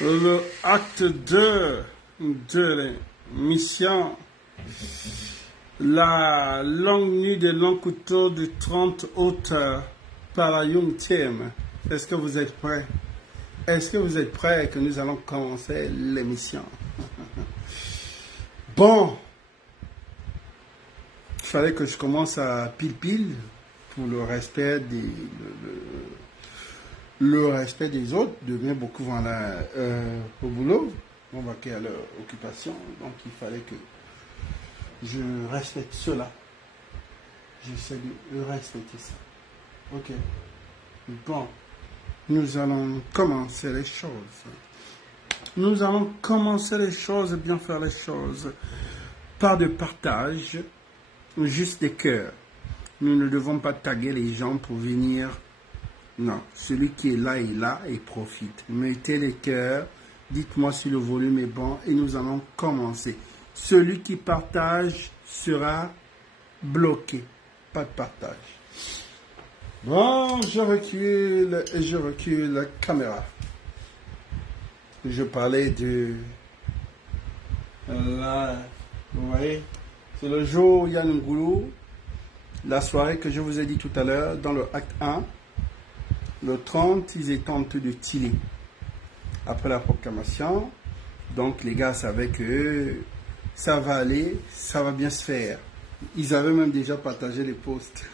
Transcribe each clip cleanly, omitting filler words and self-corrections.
Le acte 2 de l'émission, la longue nuit de long couteau du 30 août par la Young Team. Est-ce que vous êtes prêts? Est-ce que vous êtes prêts que nous allons commencer l'émission? Bon, il fallait que je commence à pile pour le respect des autres, de bien beaucoup vont aller au boulot, on va qu'il y a leur occupation, donc il fallait que je respecte cela. J'essaie de respecter ça. Ok. Bon, nous allons commencer les choses. Nous allons commencer les choses, bien faire les choses, pas de partage, juste des cœurs. Nous ne devons pas taguer les gens pour venir. Non, celui qui est là et profite. Mettez les cœurs, dites-moi si le volume est bon et nous allons commencer. Celui qui partage sera bloqué. Pas de partage. Bon, je recule la caméra. Je parlais de... Là, vous voyez, c'est le jour Yann Ngoulou, la soirée que je vous ai dit tout à l'heure, dans le acte 1, le 30, ils étaient en train de tirer. Après la proclamation, donc les gars savaient que ça va aller, ça va bien se faire. Ils avaient même déjà partagé les posts.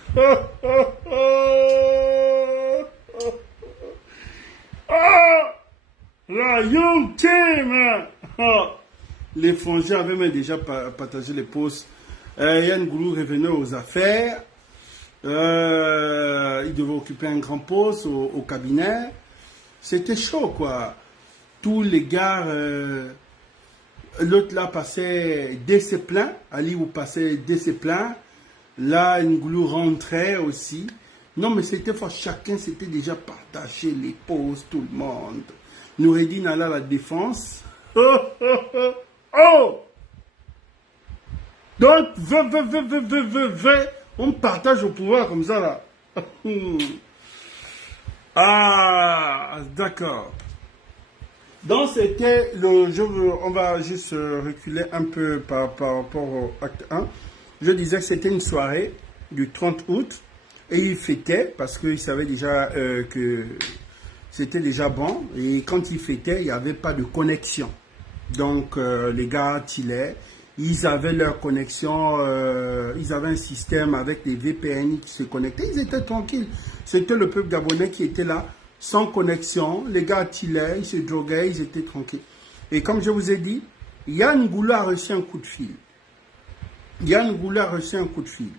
La Young Team! Les frangins avaient même déjà partagé les posts. Yann Goulou revenait aux affaires. Il devait occuper un grand poste au cabinet. C'était chaud, quoi. Tous les gars, l'autre là passait dès ses pleins. Ali vous passait dès ses pleins. Là, Ngoulou rentrait aussi. Non, mais c'était fort. Chacun s'était déjà partagé les posts, tout le monde. Noureddin allait à la défense. Oh! Donc, on partage au pouvoir comme ça, là. Ah, d'accord. Donc, c'était on va juste reculer un peu par rapport au acte 1. Je disais que c'était une soirée du 30 août et il fêtait parce qu'il savait déjà que c'était déjà bon. Et quand il fêtait, il n'y avait pas de connexion. Donc, les gars tilaient. Ils avaient leur connexion, ils avaient un système avec des VPN qui se connectaient. Ils étaient tranquilles. C'était le peuple gabonais qui était là, sans connexion. Les gars tilaient, ils se droguaient, ils étaient tranquilles. Et comme je vous ai dit, Yann Ngoulou a reçu un coup de fil. Yann Ngoulou a reçu un coup de fil.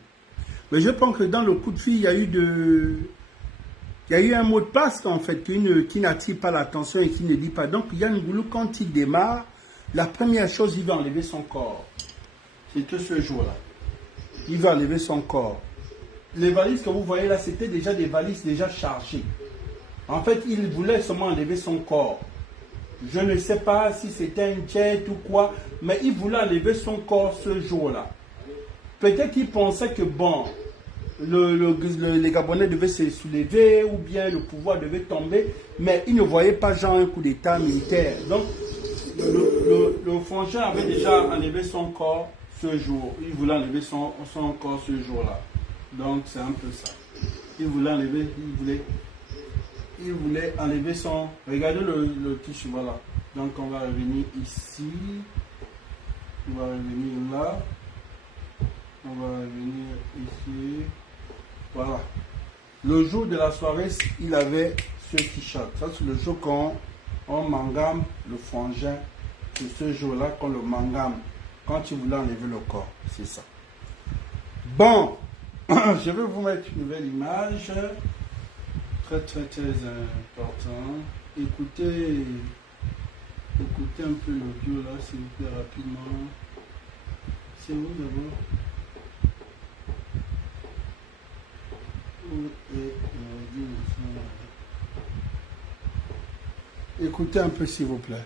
Mais je pense que dans le coup de fil, il y a eu un mot de passe, en fait, qui n'attire pas l'attention et qui ne dit pas. Donc, Yann Ngoulou, quand il démarre, la première chose, il va enlever son corps. C'était ce jour-là. Il va enlever son corps. Les valises que vous voyez là, c'était déjà des valises déjà chargées. En fait, il voulait seulement enlever son corps. Je ne sais pas si c'était un jet ou quoi, mais il voulait enlever son corps ce jour-là. Peut-être qu'il pensait que, bon, les Gabonais devaient se soulever ou bien le pouvoir devait tomber, mais il ne voyait pas genre un coup d'état militaire. Donc, le frangin avait déjà enlevé son corps ce jour. Il voulait enlever son corps ce jour-là. Donc, c'est un peu ça. Il voulait enlever son... Regardez le t-shirt, voilà. Donc, on va revenir ici. On va revenir là. On va revenir ici. Voilà. Le jour de la soirée, il avait ce t-shirt. Ça, c'est le jour qu'on mangame le frangin. C'est ce jour-là qu'on le mangame. Quand il voulait enlever le corps. C'est ça. Bon. Je vais vous mettre une nouvelle image. Très, très, très important. Écoutez un peu l'audio là, s'il vous plaît, rapidement. C'est où d'abord? Écoutez un peu, s'il vous plaît.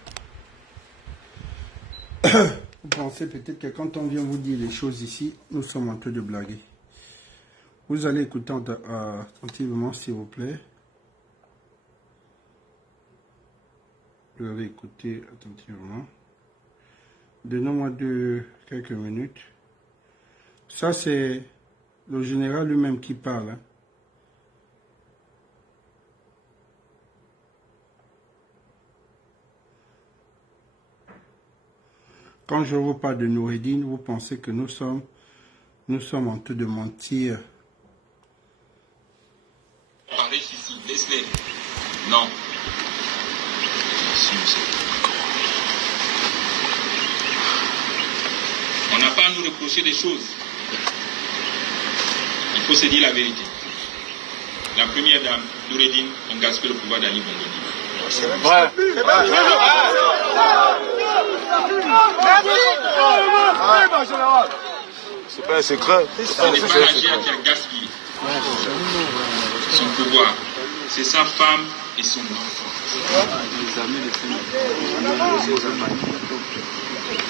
Vous pensez peut-être que quand on vient vous dire les choses ici, nous sommes en train de blaguer. Vous allez écouter attentivement, s'il vous plaît. peux réécouter attentivement. Donnez-moi quelques minutes. Ça, c'est le général lui-même qui parle. Hein. Quand je vous parle de Noureddine, vous pensez que nous sommes en train de mentir. Parlez ici, laisse-les. Non. On n'a pas à nous reprocher des choses. Il faut se dire la vérité. La première dame, Noureddine, on gaspille le pouvoir d'Ali Bongo. C'est vrai. C'est pas un secret. Ce n'est pas la GIA qui a gaspillé son pouvoir. C'est sa femme et son enfant.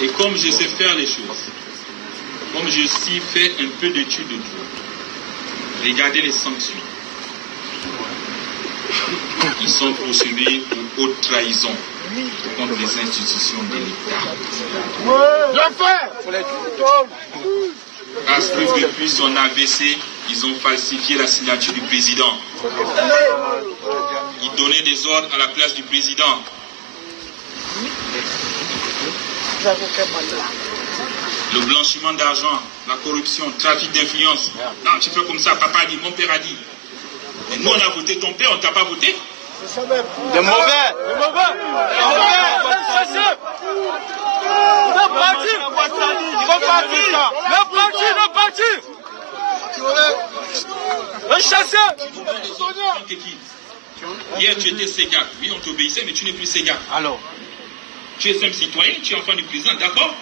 Et comme je sais faire les choses, comme je sais faire un peu d'études de tout, regardez les sanctions. Ils sont poursuivis pour haute trahison contre les institutions de l'État. Parce que depuis son AVC, ils ont falsifié la signature du président. Ils donnaient des ordres à la place du président. Le blanchiment d'argent, la corruption, le trafic d'influence. Non, tu fais comme ça, papa a dit, mon père a dit. Et nous, on a voté ton père, on ne t'a pas voté. Des mauvais. Des mauvais. Le chasseur. Hier, tu étais Sega. Oui, on t'obéissait, mais tu n'es plus Sega. Alors, tu es un citoyen, tu es enfant du président, d'accord?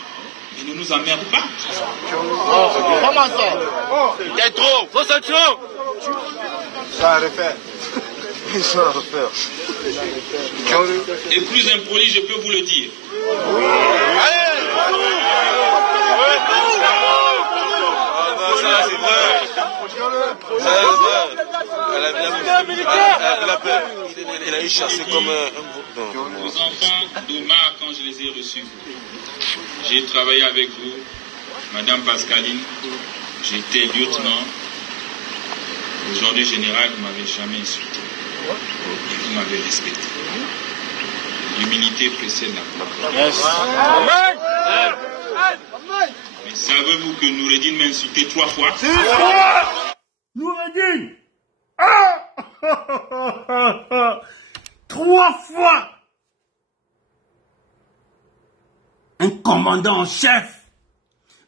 Mais ne nous emmerde pas. comment ça? C'est trop. C'est trop. Ça va refaire. Ça va refaire. Et plus impoli, je peux vous le dire. Ça, c'est vrai. Ça, elle a eu chassé comme un... Aux enfants d'Omar, quand je les ai reçus, j'ai travaillé avec vous, Madame Pascaline, j'étais lieutenant. Aujourd'hui, général, vous ne m'avez jamais insulté. Vous m'avez respecté. L'humilité précède la parole. Mais savez-vous que Noureddine m'a insulté 3 fois? Noureddine! Ah! 3 fois! Un commandant en chef!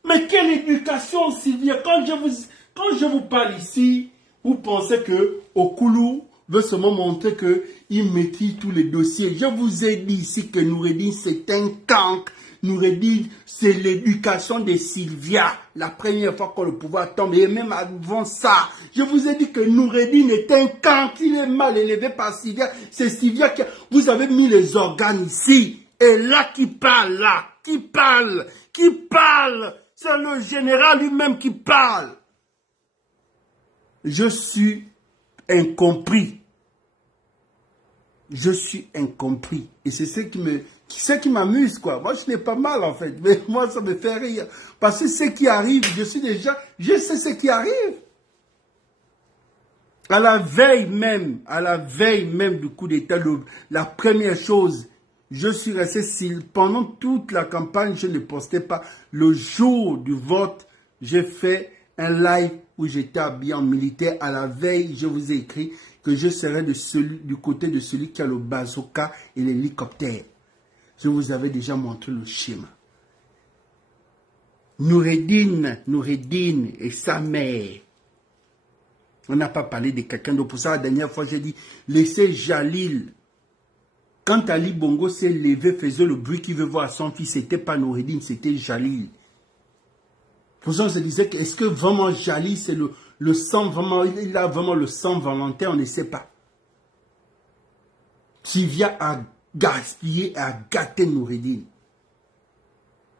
Mais quelle éducation, Sylvia! Quand je vous parle ici, vous pensez que Okoulou veut seulement montrer qu'il maîtrise tous les dossiers. Je vous ai dit ici que Noureddine, c'est un cancre. Noureddine, c'est l'éducation de Sylvia. La première fois que le pouvoir tombe, et même avant ça, je vous ai dit que Noureddine est un cancre. Il est mal élevé par Sylvia. C'est Sylvia qui... Vous avez mis les organes ici. Et là, qui parle, là? Qui parle? Qui parle? C'est le général lui-même qui parle. Je suis incompris. Je suis incompris. Et c'est ce qui m'amuse, quoi. Moi, je n'ai pas mal, en fait. Mais moi, ça me fait rire. Parce que ce qui arrive, je sais ce qui arrive. À la veille même du coup d'État, la première chose, je suis resté pendant toute la campagne, je ne postais pas. Le jour du vote, j'ai fait un live où j'étais habillé en militaire. À la veille, je vous ai écrit que je serais du côté de celui qui a le bazooka et l'hélicoptère. Je vous avais déjà montré le schéma. Noureddine et sa mère. On n'a pas parlé de quelqu'un d'autre. Pour ça, la dernière fois, j'ai dit, laissez Jalil. Quand Ali Bongo s'est levé, faisait le bruit qu'il veut voir son fils, c'était pas Noureddine, c'était Jalil. Pour ça, on se disait, est-ce que vraiment Jalil, c'est le sang vraiment, il a vraiment le sang volontaire, on ne sait pas. Sylvia a gaspillé, a gâté Noureddine.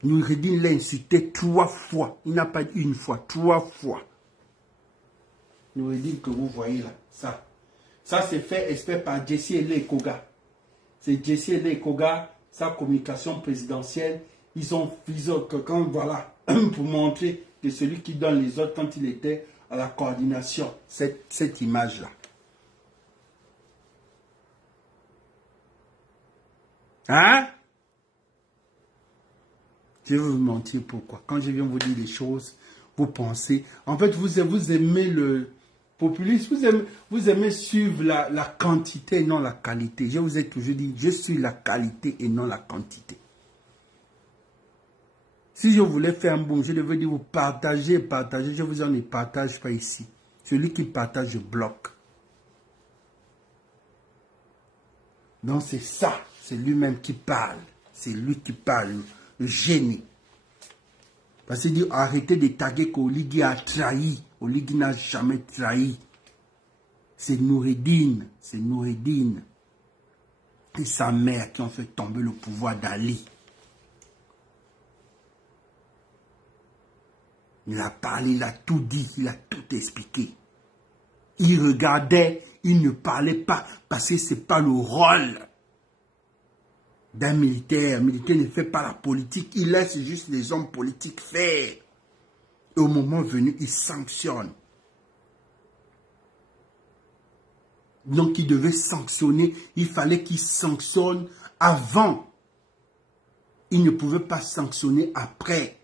Noureddine l'a insulté 3 fois. Il n'a pas dit une fois, 3 fois. Noureddine que vous voyez là, ça c'est fait exprès par Jessie et les Koga. c'est Jesse et Koga, sa communication présidentielle. Ils ont quand voilà, pour montrer que celui qui donne les autres quand il était à la coordination, cette image-là. Hein? Je vais vous mentir pourquoi. Quand je viens vous dire des choses, vous pensez... En fait, vous aimez le populisme, vous aimez suivre la quantité et non la qualité. Je vous ai toujours dit, je suis la qualité et non la quantité. Si je voulais faire un bon, je devais dire vous partagez. Je vous en ne partage pas ici. Celui qui partage, je bloque. Donc c'est ça. C'est lui-même qui parle. C'est lui qui parle. Le génie. Parce qu'il dit arrêtez de taguer qu'Oligui a trahi. Oligui n'a jamais trahi. C'est Noureddine. C'est Noureddine et sa mère qui ont fait tomber le pouvoir d'Ali. Il a parlé, il a tout dit, il a tout expliqué. Il regardait, il ne parlait pas parce que ce n'est pas le rôle d'un militaire. Un militaire ne fait pas la politique, il laisse juste les hommes politiques faire. Et au moment venu, il sanctionne. Donc il devait sanctionner, il fallait qu'il sanctionne avant. Il ne pouvait pas sanctionner après.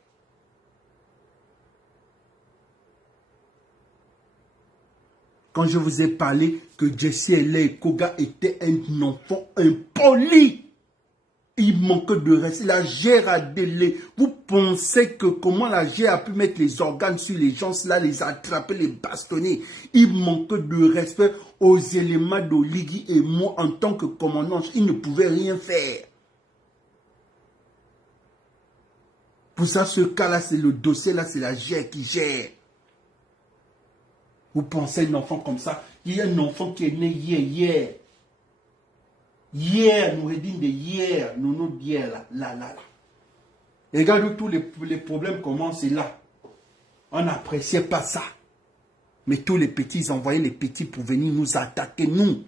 Quand je vous ai parlé que Jesse et Koga était un enfant impoli, il manque de respect. La GR a délai. Vous pensez que comment la GR a pu mettre les organes sur les gens, là, les attraper, les bastonner. Il manque de respect aux éléments d'Oligui et moi en tant que commandant. Il ne pouvait rien faire. Pour ça, ce cas-là, c'est le dossier, là, c'est la GR qui gère. Vous pensez un enfant comme ça? Il y a un enfant qui est né hier. Hier, Noureddine de hier, Nono d'hier, là. Et regardez tous les problèmes commencent là. On n'appréciait pas ça. Mais tous les petits, ils envoyaient les petits pour venir nous attaquer, nous.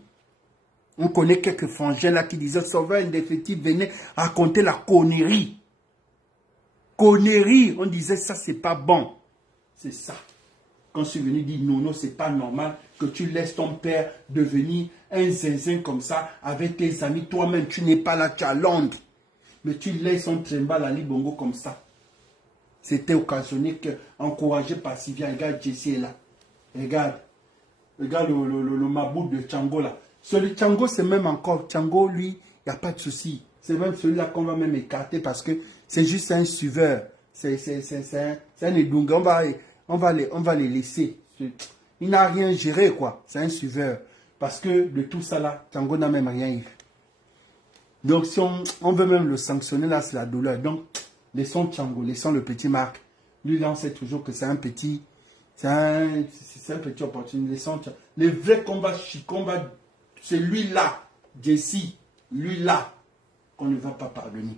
On connaît quelques frangins là qui disaient, Sauveur indéfectible, venez raconter la connerie. Connerie, on disait ça, c'est pas bon. C'est ça. Quand je suis venu dire non, c'est pas normal que tu laisses ton père devenir un zinzin comme ça avec tes amis. Toi-même, tu n'es pas là, tu es à Londres. Mais tu laisses son trembal à Libongo comme ça. C'était occasionné, encouragé par Sylvia. Regarde, Jesse est là. Regarde le mabout de Tchango là. Celui Tchango, c'est même encore. Tchango, lui, il n'y a pas de souci. C'est même celui-là qu'on va même écarter parce que c'est juste un suiveur. C'est un Edunga. On va les laisser. Il n'a rien géré, quoi. C'est un suiveur. Parce que de tout ça, là, Tchango n'a même rien eu. Donc, si on veut même le sanctionner, là, c'est la douleur. Donc, laissons Tchango, laissons le petit Marc. Lui, là, on sait toujours que c'est un petit... C'est un petit opportunité. Laissons Tchango. Les vrais combats, c'est lui-là, Jesse, lui-là, qu'on ne va pas pardonner.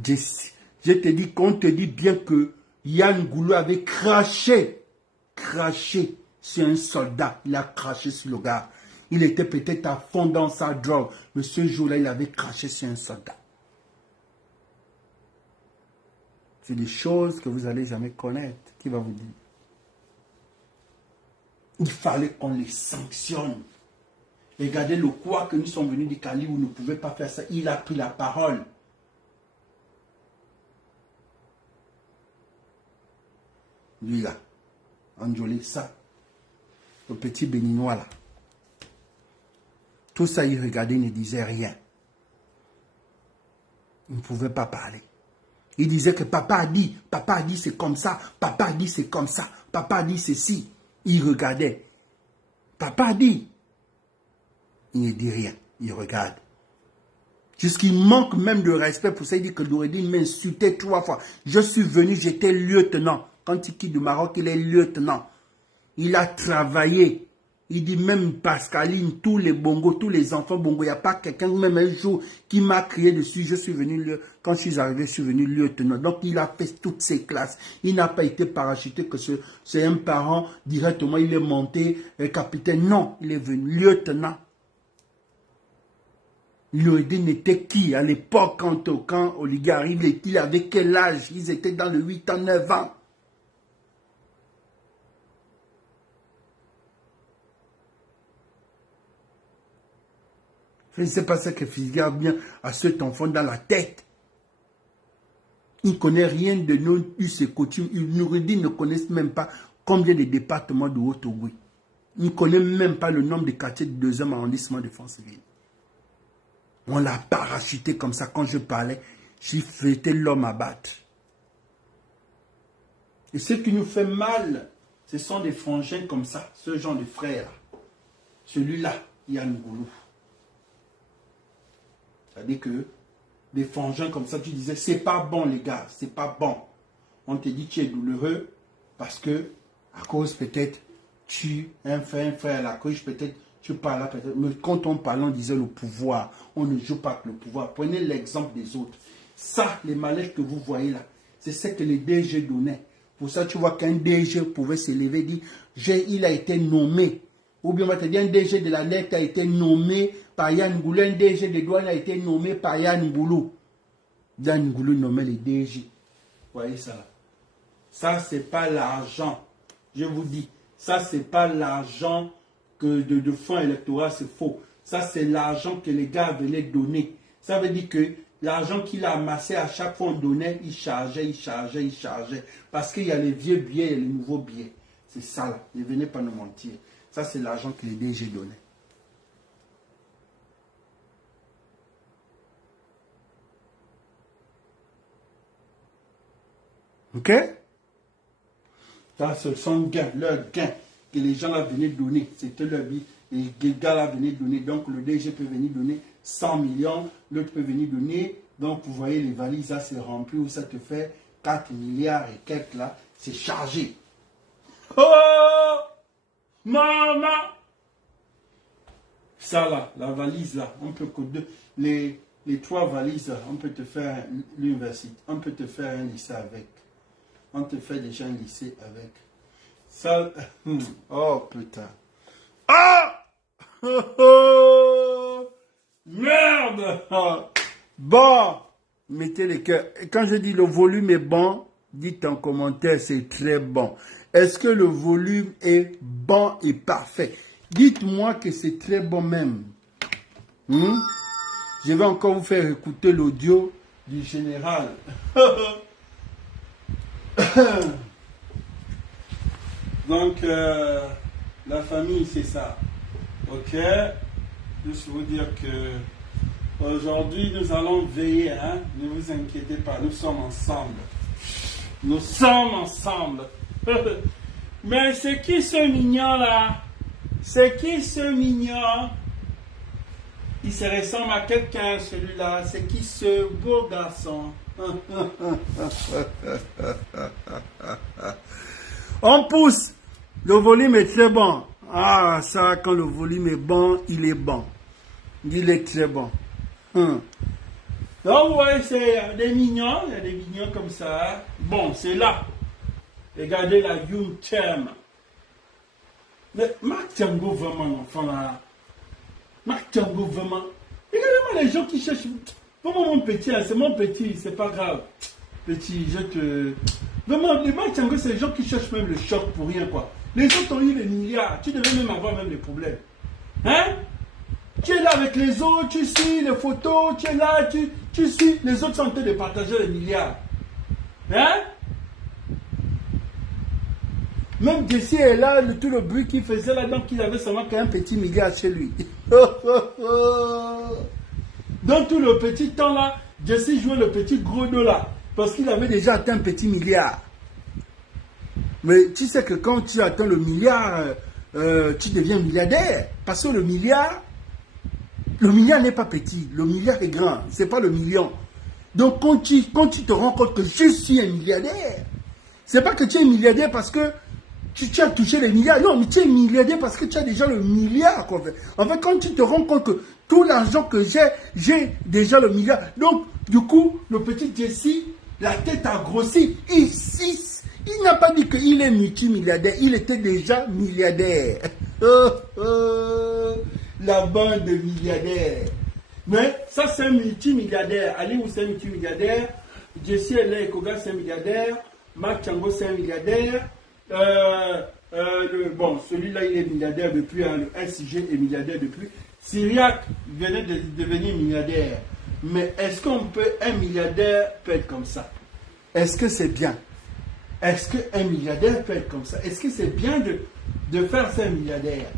Jesse, je te dis qu'on te dit bien que Yann Goulou avait craché sur un soldat. Il a craché sur le gars. Il était peut-être à fond dans sa drogue. Mais ce jour-là, il avait craché sur un soldat. C'est des choses que vous n'allez jamais connaître. Qui va vous dire? Il fallait qu'on les sanctionne. Regardez le quoi que nous sommes venus du Cali où ne pouvait pas faire ça. Il a pris la parole. Lui là, Anjolé, ça, le petit béninois là. Tout ça, il regardait, il ne disait rien. Il ne pouvait pas parler. Il disait que papa a dit c'est comme ça, papa a dit c'est comme ça, papa a dit ceci. Il regardait. Papa a dit. Il ne dit rien, il regarde. Jusqu'il manque même de respect pour ça, il dit que Noureddine m'insultait 3 fois. Je suis venu, j'étais lieutenant. Quand il quitte du Maroc, il est lieutenant. Il a travaillé. Il dit même Pascaline, tous les bongos, tous les enfants bongos, il n'y a pas quelqu'un, même un jour, qui m'a crié dessus. Je suis venu, quand je suis arrivé, je suis venu lieutenant. Donc il a fait toutes ses classes. Il n'a pas été parachuté que c'est un parent, directement, il est monté capitaine. Non, il est venu lieutenant. Noureddin était qui à l'époque quand Oligui arrive, il avait quel âge? Ils étaient dans le 8 ans, 9 ans. Je ne sais pas ce que figure bien à cet enfant dans la tête. Il ne connaît rien de nos us et coutumes. Noureddin ne connaît même pas combien de départements de Haut-Ogooué. Il ne connaît même pas le nombre de quartiers du 2e arrondissement de Franceville. On l'a parachuté comme ça. Quand je parlais, j'étais l'homme à battre. Et ce qui nous fait mal, ce sont des frangins comme ça, ce genre de frères. Celui-là, Yann Goulou. C'est-à-dire que des frangins comme ça, tu disais, c'est pas bon les gars, c'est pas bon. On te dit tu es douloureux parce que, à cause peut-être, tu un frère à la couche, peut-être, tu parles là, peut-être. Mais quand on parle, on disait le pouvoir. On ne joue pas avec le pouvoir. Prenez l'exemple des autres. Ça, les malaises que vous voyez là, c'est ce que les DG donnaient. Pour ça, tu vois qu'un DG pouvait s'élever et dire, il a été nommé. Ou bien on va te dire, un DG de la NEC a été nommé par Yann Goulou. Un DG de douane a été nommé par Yann Goulou. Yann Goulou nommait les DG. Vous voyez ça là. Ça, c'est pas l'argent. Je vous dis, ça, c'est pas l'argent de fonds électoraux, c'est faux. Ça, c'est l'argent que les gars venaient donner. Ça veut dire que l'argent qu'il a amassé à chaque fois on donnait, il chargeait. Parce qu'il y a les vieux billets et les nouveaux billets. C'est ça là. Ne venez pas nous mentir. Ça, c'est l'argent que les DG donnaient. Ok? Ça, ce sont leurs gains que les gens là venaient donner. C'était leur vie. Les gars là venaient donner. Donc, le DG peut venir donner 100 millions. L'autre peut venir donner. Donc, vous voyez, les valises là, c'est rempli. Où ça te fait 4 milliards et quelques là. C'est chargé. Oh! Maman! Ça là, la valise là, on peut que les 3 valises là, on peut te faire l'université. On peut te faire un lycée avec. On te fait déjà un lycée avec. Ça, oh putain. Ah! Merde! Bon, mettez les cœurs. Et quand je dis le volume est bon, dites en commentaire, c'est très bon. Est-ce que le volume est bon et parfait? Dites-moi que c'est très bon même. Je vais encore vous faire écouter l'audio du général. Donc, la famille, c'est ça. Ok? Juste vous dire que aujourd'hui, nous allons veiller. Hein? Ne vous inquiétez pas, nous sommes ensemble. Nous sommes ensemble. Mais c'est qui ce mignon là? C'est qui ce mignon? Il se ressemble à quelqu'un celui-là. C'est qui ce beau garçon? On pousse. Le volume est très bon. Ah, ça, quand le volume est bon, il est bon. Il est très bon. Donc, vous voyez, c'est des mignons. Il y a des mignons comme ça. Bon, c'est là. Regardez la Young Term. Mais Marc Tiango, vraiment, l'enfant là. Marc Tiango, vraiment. Regardez-moi les gens qui cherchent. Vraiment, mon petit, c'est mon petit, c'est pas grave. Petit, je te. Vraiment, les Marc Tiango, c'est les gens qui cherchent même le choc pour rien, quoi. Les autres ont eu les milliards. Tu devais même avoir même des problèmes. Hein? Tu es là avec les autres, tu suis les photos, tu es là, tu suis. Les autres sont en train de partager les milliards. Hein? Même Jesse est là, tout le bruit qu'il faisait là, donc il avait seulement qu'un petit milliard chez lui. Dans tout le petit temps là, Jesse jouait le petit gros dos là, parce qu'il avait déjà atteint un petit milliard. Mais tu sais que quand tu atteins le milliard, tu deviens milliardaire. Parce que le milliard n'est pas petit, le milliard est grand, c'est pas le million. Donc quand tu te rends compte que je suis un milliardaire, c'est pas que tu es milliardaire parce que tu as touché les milliards. Non, mais tu es milliardaire parce que tu as déjà le milliard. En fait, quand tu te rends compte que tout l'argent que j'ai déjà le milliard. Donc, du coup, le petit Jesse, la tête a grossi. Il n'a pas dit qu'il est multimilliardaire. Il était déjà milliardaire. La bande de milliardaires. Mais ça, c'est un multimilliardaire. Ali, c'est un multimilliardaire. Jesse L. Koga, c'est un milliardaire. Marc Chango, c'est un milliardaire. Bon, celui-là, il est milliardaire depuis. Hein, le SG est milliardaire depuis. Syriac venait de devenir milliardaire. Mais est-ce qu'un milliardaire peut être comme ça? Est-ce que c'est bien? Est-ce qu'un milliardaire peut être comme ça? Est-ce que c'est bien de faire ça un milliardaire?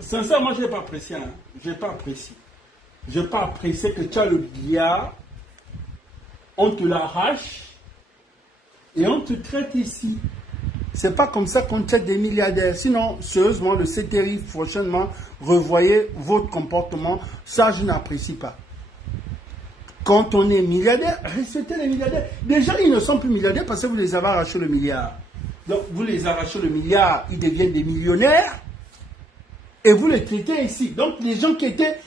Sincèrement, je n'ai pas apprécié. Hein. Je n'ai pas apprécié. Je n'ai pas apprécié que tu as le milliard, on te l'arrache et on te traite ici. C'est pas comme ça qu'on traite des milliardaires. Sinon, sérieusement, le CTRI, prochainement, revoyez votre comportement. Ça, je n'apprécie pas. Quand on est milliardaire, respectez les milliardaires. Déjà, ils ne sont plus milliardaires parce que vous les avez arrachés le milliard. Donc, vous les arrachez le milliard, ils deviennent des millionnaires et vous les traitez ici. Donc, les gens qui étaient...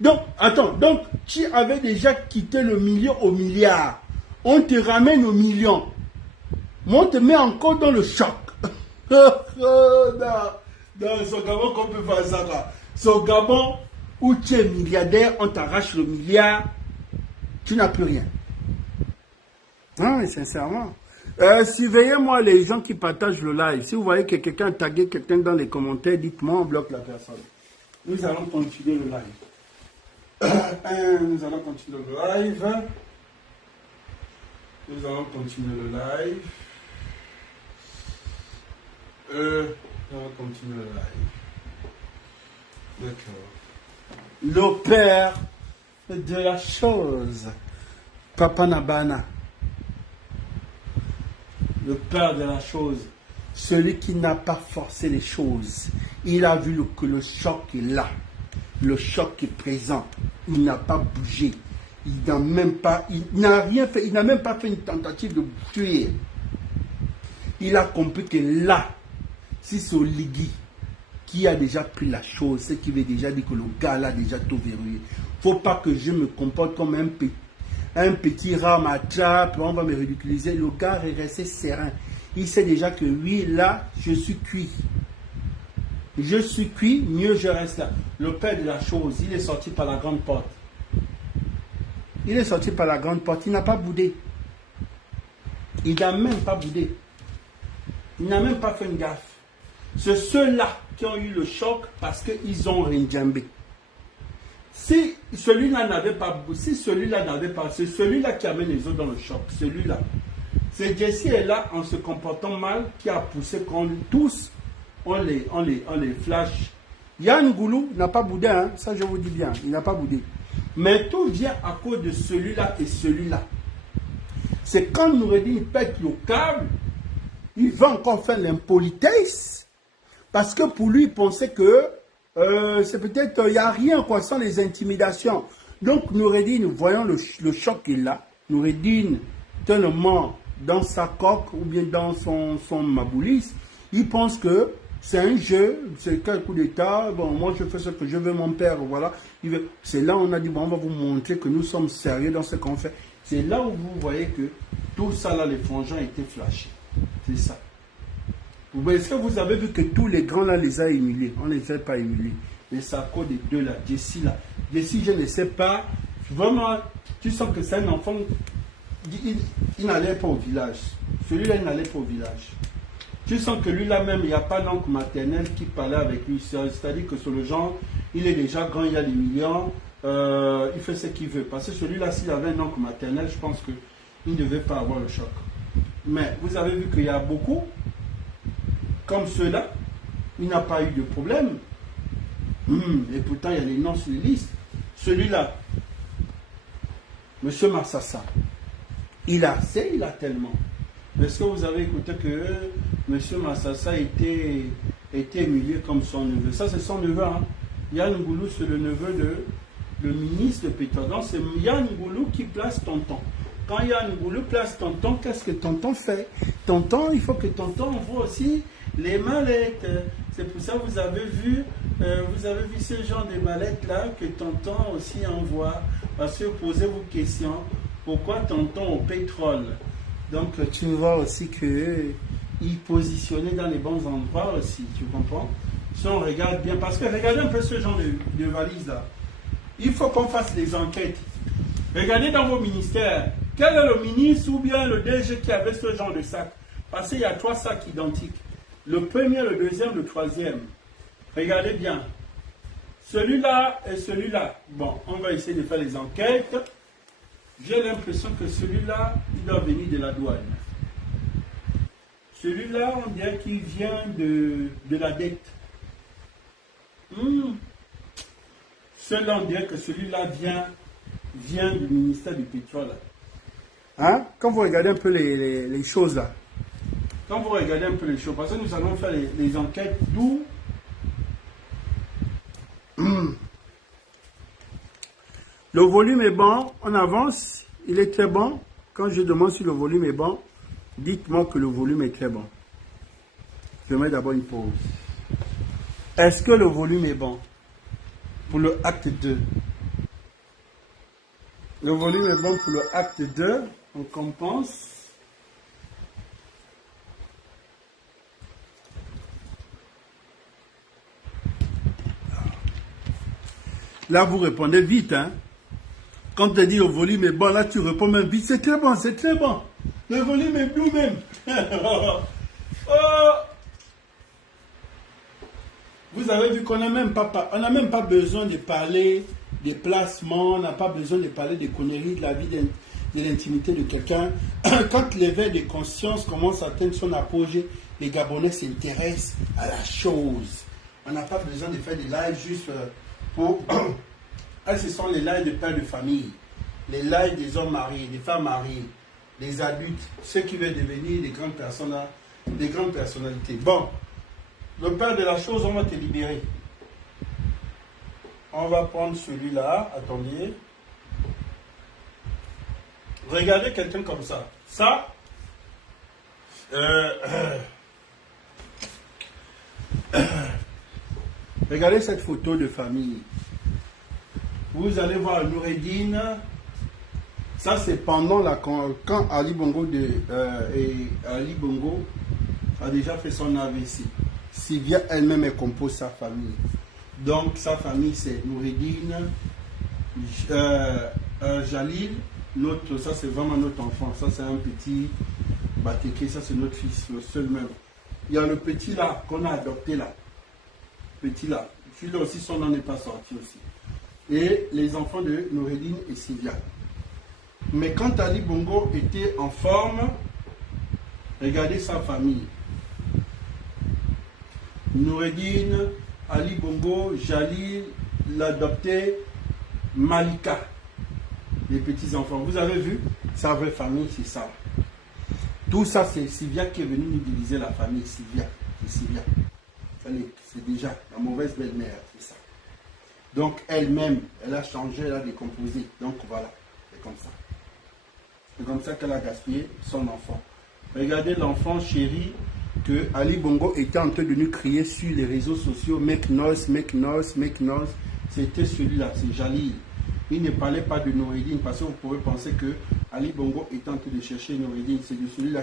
Donc, attends, donc, tu avais déjà quitté le million au milliard. On te ramène au million. Moi, on te met encore dans le choc. Dans ce Gabon qu'on peut faire ça. Quoi. Ce Gabon où tu es milliardaire, on t'arrache le milliard, tu n'as plus rien. Non, mais sincèrement. Surveillez-moi les gens qui partagent le live. Si vous voyez que quelqu'un a tagué quelqu'un dans les commentaires, dites-moi, on bloque la personne. Nous allons continuer le live. Nous allons continuer le live. Nous allons continuer le live. On va continuer le live. D'accord. Le père de la chose. Papa Nabana. Le père de la chose. Celui qui n'a pas forcé les choses. Il a vu que le choc est là. Le choc est présent. Il n'a pas bougé. Il n'a même pas, il n'a rien fait. Il n'a même pas fait une tentative de fuir. Il a compris que là, si c'est Oligui qui a déjà pris la chose, ce qui veut déjà dire que le gars là a déjà tout verrouillé. Il ne faut pas que je me comporte comme un petit rat m'attrape, on va me ridiculiser. Le gars est resté serein. Il sait déjà que oui, là, je suis cuit. Je suis cuit, mieux je reste là. Le père de la chose, il est sorti par la grande porte. Il est sorti par la grande porte, il n'a pas boudé. Il n'a même pas boudé. Il n'a même pas fait une gaffe. C'est ceux-là qui ont eu le choc parce qu'ils ont rinjambé. Si celui-là n'avait pas, c'est celui-là qui avait les autres dans le choc. Celui-là. C'est Jesse est là en se comportant mal qui a poussé qu'on tous, on les flash. Yann Goulou n'a pas boudé, hein? Ça je vous dis bien, il n'a pas boudé. Mais tout vient à cause de celui-là et celui-là. C'est quand Noureddin pète le câble, il va encore faire l'impolitesse, parce que pour lui, il pensait que c'est peut-être, il n'y a rien quoi, sans les intimidations. Donc Noureddin, voyant le choc qu'il a, Noureddin, tellement dans sa coque ou bien dans son maboulis, il pense que c'est un jeu, c'est quel coup d'état, bon, moi je fais ce que je veux, mon père, voilà. C'est là où on a dit, bon, on va vous montrer que nous sommes sérieux dans ce qu'on fait. C'est là où vous voyez que tout ça là, les frangins étaient flashés. C'est ça. Est-ce que vous avez vu que tous les grands là les a humiliés? On ne les a pas humiliés. Mais c'est à cause des deux là, Jesse là. Jesse, je ne sais pas, vraiment, tu sens que c'est un enfant, il n'allait pas au village. Celui-là, il n'allait pas au village. Tu sens que lui-là même, il n'y a pas d'oncle maternel qui parlait avec lui. C'est-à-dire que sur le genre, il est déjà grand, il a des millions, il fait ce qu'il veut. Parce que celui-là, s'il avait un oncle maternel, je pense qu'il ne devait pas avoir le choc. Mais vous avez vu qu'il y a beaucoup, comme ceux-là, il n'a pas eu de problème. Et pourtant, il y a les noms sur les listes. Celui-là, M. Massassa, il a tellement. Est-ce que vous avez écouté que M. Massassa était humilié comme son neveu? Ça, c'est son neveu. Hein? Yann Goulou, c'est le neveu le ministre de pétrole. Donc, c'est Yann Goulou qui place Tonton. Quand Yann Goulou place Tonton, qu'est-ce que Tonton fait? Tonton, il faut que Tonton envoie aussi les mallettes. C'est pour ça que vous avez vu ce genre de mallettes-là que Tonton aussi envoie. Parce que posez-vous question, pourquoi Tonton au pétrole? Donc, tu vois aussi qu'il positionnait dans les bons endroits aussi, tu comprends? Si on regarde bien, parce que regardez un peu ce genre de valise là. Il faut qu'on fasse des enquêtes. Regardez dans vos ministères, quel est le ministre ou bien le DG qui avait ce genre de sac? Parce qu'il y a 3 sacs identiques. Le premier, le deuxième, le troisième. Regardez bien. Celui-là et celui-là. Bon, on va essayer de faire les enquêtes. J'ai l'impression que celui-là, il doit venir de la douane. Celui-là, on dirait qu'il vient de la dette. Celui-là, on dirait que celui-là vient du ministère du pétrole. Hein? Quand vous regardez un peu les choses là. Quand vous regardez un peu les choses, parce que nous allons faire les enquêtes d'où. Le volume est bon, on avance, il est très bon. Quand je demande si le volume est bon, dites-moi que le volume est très bon. Je mets d'abord une pause. Est-ce que le volume est bon pour le acte 2? Le volume est bon pour le acte 2, on compense. Là, vous répondez vite, hein. Quand tu dis le volume est bon, là, tu réponds même vite. C'est très bon, c'est très bon. Le volume est bleu même. Vous avez vu qu'on n'a même pas besoin de parler des placements, on n'a pas besoin de parler des conneries, de la vie, de l'intimité de quelqu'un. Quand l'éveil de conscience commence à atteindre son apogée, les Gabonais s'intéressent à la chose. On n'a pas besoin de faire des lives juste pour... Ce sont les lives de pères de famille, les lives des hommes mariés, des femmes mariées, des adultes, ceux qui veulent devenir des grandes personnes, des grandes personnalités. Bon, le père de la chose, on va te libérer. On va prendre celui-là, attendez. Regardez quelqu'un comme ça. Ça, regardez cette photo de famille. Vous allez voir Noureddine. Ça, c'est pendant quand Ali Bongo Ali Bongo a déjà fait son AVC. Sylvia elle-même, elle compose sa famille. Donc, sa famille, c'est Noureddine, Jalil, ça, c'est vraiment notre enfant. Ça, c'est un petit Bateke, ça, c'est notre fils, le seul même. Il y a le petit là, qu'on a adopté là. Petit là. Celui-là aussi, son nom n'est pas sorti aussi. Et les enfants de Noureddine et Sylvia. Mais quand Ali Bongo était en forme, regardez sa famille. Noureddine, Ali Bongo, Jalil, l'adopté, Malika, les petits-enfants. Vous avez vu, sa vraie famille, c'est ça. Tout ça, c'est Sylvia qui est venue nous diviser la famille. Sylvia, c'est Sylvia. C'est déjà la mauvaise belle-mère, c'est ça. Donc elle-même, elle a changé, elle a décomposé. Donc voilà, c'est comme ça. C'est comme ça qu'elle a gaspillé son enfant. Regardez l'enfant chéri que Ali Bongo était en train de nous crier sur les réseaux sociaux. Make noise, make noise, make noise. C'était celui-là, c'est Jalil. Il ne parlait pas de Noureddine parce qu'on pourrait penser que Ali Bongo était en train de chercher Noureddine. C'est de celui-là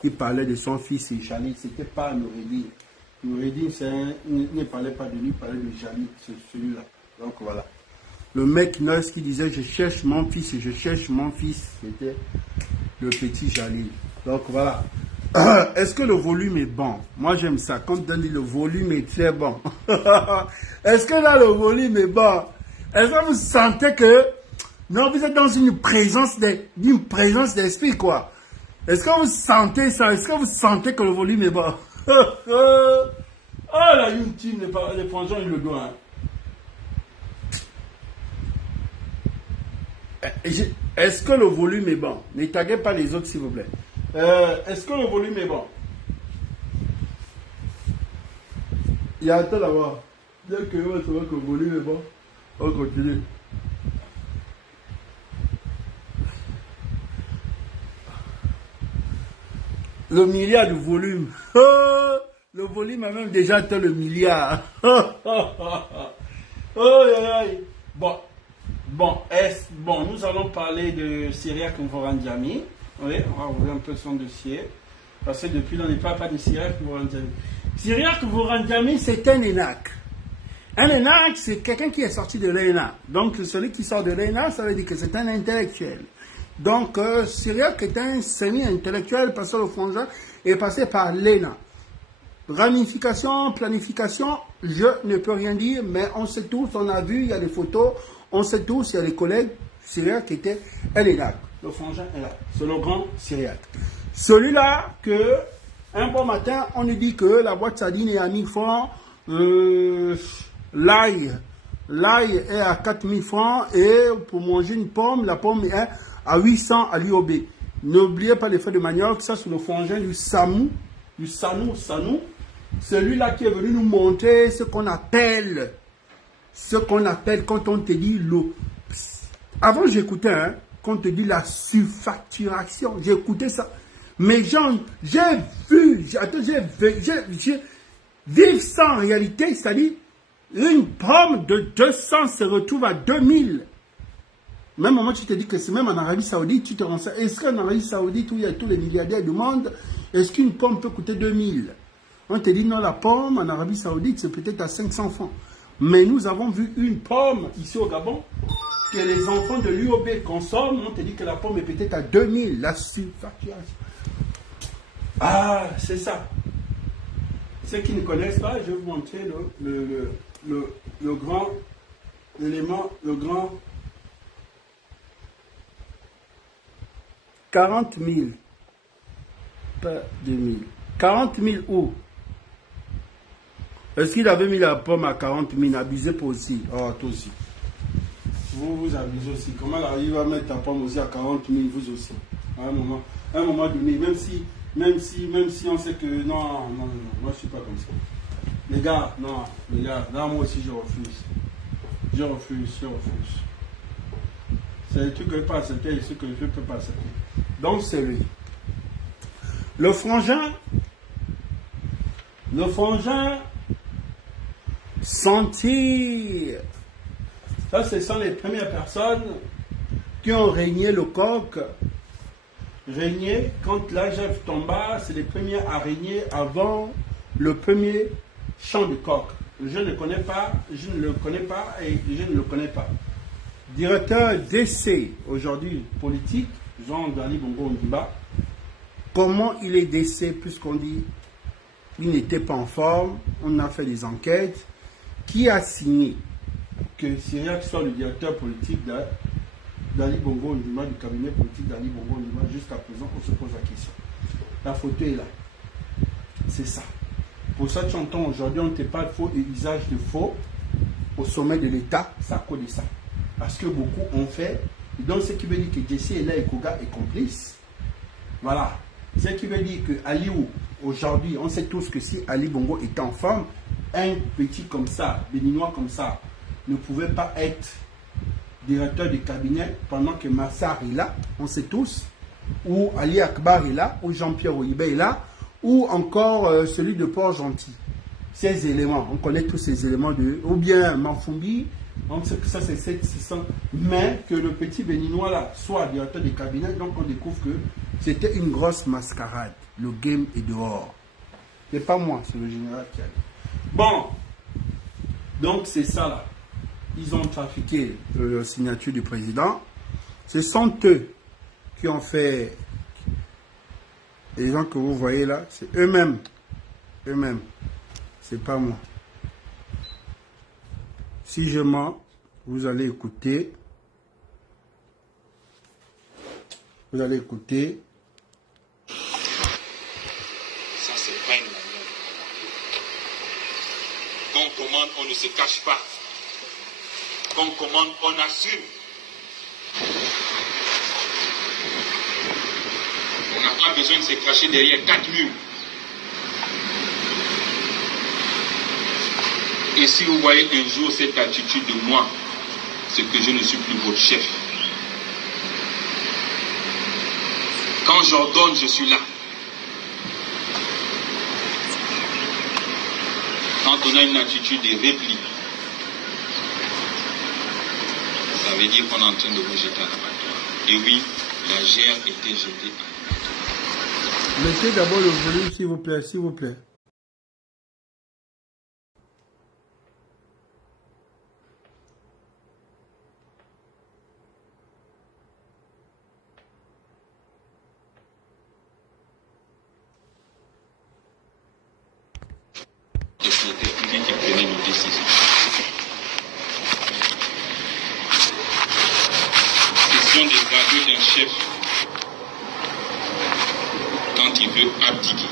qu'il parlait de son fils et Jalil. Ce n'était pas Noureddine. Noureddine, il ne parlait pas de lui, il parlait de Jalil, c'est celui-là. Donc voilà. Le mec nurse qui disait je cherche mon fils et je cherche mon fils, c'était le petit Jalil. Donc voilà. Est-ce que le volume est bon? Moi j'aime ça. Quand on dit le volume est très bon. Est-ce que là le volume est bon? Est-ce que vous sentez que non, vous êtes dans une présence d'esprit quoi? Est-ce que vous sentez ça? Est-ce que vous sentez que le volume est bon? Ah la YouTube, les pensions, ils le doivent. Est-ce que le volume est bon? Ne taguez pas les autres s'il vous plaît. Est-ce que le volume est bon? Il y a un temps là-bas. Dès que vous savez que le volume est bon, on continue. Le milliard de volume. Le volume a même déjà atteint le milliard. Bon, nous allons parler de Cyriaque Mvorandiami. Oui, on va ouvrir un peu son dossier. Parce que depuis, on n'est pas de Cyriaque Mvorandiami. Cyriaque Mvorandiami, c'est un énac. Un énarque, c'est quelqu'un qui est sorti de l'ENA. Donc, celui qui sort de l'ENA, ça veut dire que c'est un intellectuel. Donc, Syriac est un semi-intellectuel parce que le frangin est passé par l'ENA. Ramification, planification, je ne peux rien dire, mais on sait tous, on a vu, il y a des photos, on sait tous, il y a des collègues Syriac qui étaient un énarque. Le frangin est là, c'est le grand Syriac. Celui-là que, un bon matin, on nous dit que la boîte sardine est à 1000 francs, l'ail est à 4000 francs et pour manger une pomme, la pomme est à 800 à l'UOB. N'oubliez pas les frais de manioc, ça c'est le frangin du Sanou, celui-là qui est venu nous montrer ce qu'on appelle quand on te dit l'eau. Avant j'écoutais, quand on te dit la surfacturation, j'écoutais ça. Mais gens, j'ai vu, vivre ça en réalité, c'est-à-dire une pomme de 200 se retrouve à 2000. Même moment tu te dis que c'est même en Arabie Saoudite, tu te renseignes. Est-ce qu'en Arabie Saoudite, où il y a tous les milliardaires du monde, est-ce qu'une pomme peut coûter 2000? On te dit non, la pomme en Arabie Saoudite, c'est peut-être à 500 francs. Mais nous avons vu une pomme ici au Gabon, que les enfants de l'UOB consomment. On te dit que la pomme est peut-être à 2000, la surfacturation. Ah, c'est ça. Ceux qui ne connaissent pas, je vais vous montrer le grand élément, le grand 40 000, pas 2000. 40 000 où? Est-ce qu'il avait mis la pomme à 40 000? Abusé pour aussi. Oh, toi aussi. Vous abusez aussi. Comment il va mettre ta pomme aussi à 40 000, vous aussi? À un moment donné, même si on sait que non, moi je ne suis pas comme ça. Les gars, là moi aussi je refuse. Je refuse. C'est le truc que je ne peux pas accepter et ce que je ne peux pas accepter. Donc c'est lui. Le frangin sentir. Ça, ce sont les premières personnes qui ont régné le coq. Régner, quand l'Agef tomba, c'est les premiers à régner avant le premier chant du coq. Je ne le connais pas et je ne le connais pas. Directeur d'essai, aujourd'hui politique, Jean-Ali Bongo Ondimba. Comment il est décès, puisqu'on dit qu'il n'était pas en forme, on a fait des enquêtes. Qui a signé que Syriac soit le directeur politique d'Ali Bongo Ondimba, du cabinet politique d'Ali Bongo Ondimba? Jusqu'à présent, on se pose la question. La photo est là. C'est ça. Pour ça, tu entends aujourd'hui, on ne te parle de faux et usage de faux au sommet de l'État, ça cause ça. Parce que beaucoup ont fait. Donc, ce qui veut dire que Jesse est là et Koga est complice. Voilà. Ce qui veut dire que Aliou, aujourd'hui, on sait tous que si Ali Bongo était en forme, un petit comme ça, béninois comme ça, ne pouvait pas être directeur de cabinet pendant que Massar est là, on sait tous, ou Ali Akbar est là, ou Jean-Pierre Oïbé est là, ou encore celui de Port-Gentil. Ces éléments, on connaît tous ces éléments, ou bien Manfumbi, on sait que ça c'est ça, mais que le petit béninois là soit directeur de cabinet, donc on découvre que c'était une grosse mascarade. Le game est dehors. C'est pas moi, c'est le général qui a dit. Bon, donc c'est ça là. Ils ont trafiqué la signature du président. Ce sont eux qui ont fait. Les gens que vous voyez là, c'est eux-mêmes. Eux-mêmes. C'est pas moi. Si je mens, vous allez écouter. Vous allez écouter. Ça, c'est pas une manière. Quand on commande, on ne se cache pas. Quand on commande, on assume. On n'a pas besoin de se cacher derrière 4 murs. Et si vous voyez un jour cette attitude de moi, c'est que je ne suis plus votre chef. Quand j'ordonne, je suis là. Quand on a une attitude de repli, ça veut dire qu'on est en train de vous jeter à l'abattoir. Et oui, la gère était jetée à l'abattoir. Mettez d'abord le volume, s'il vous plaît, s'il vous plaît. décision. Ce sont des aveux d'un chef quand il veut abdiquer.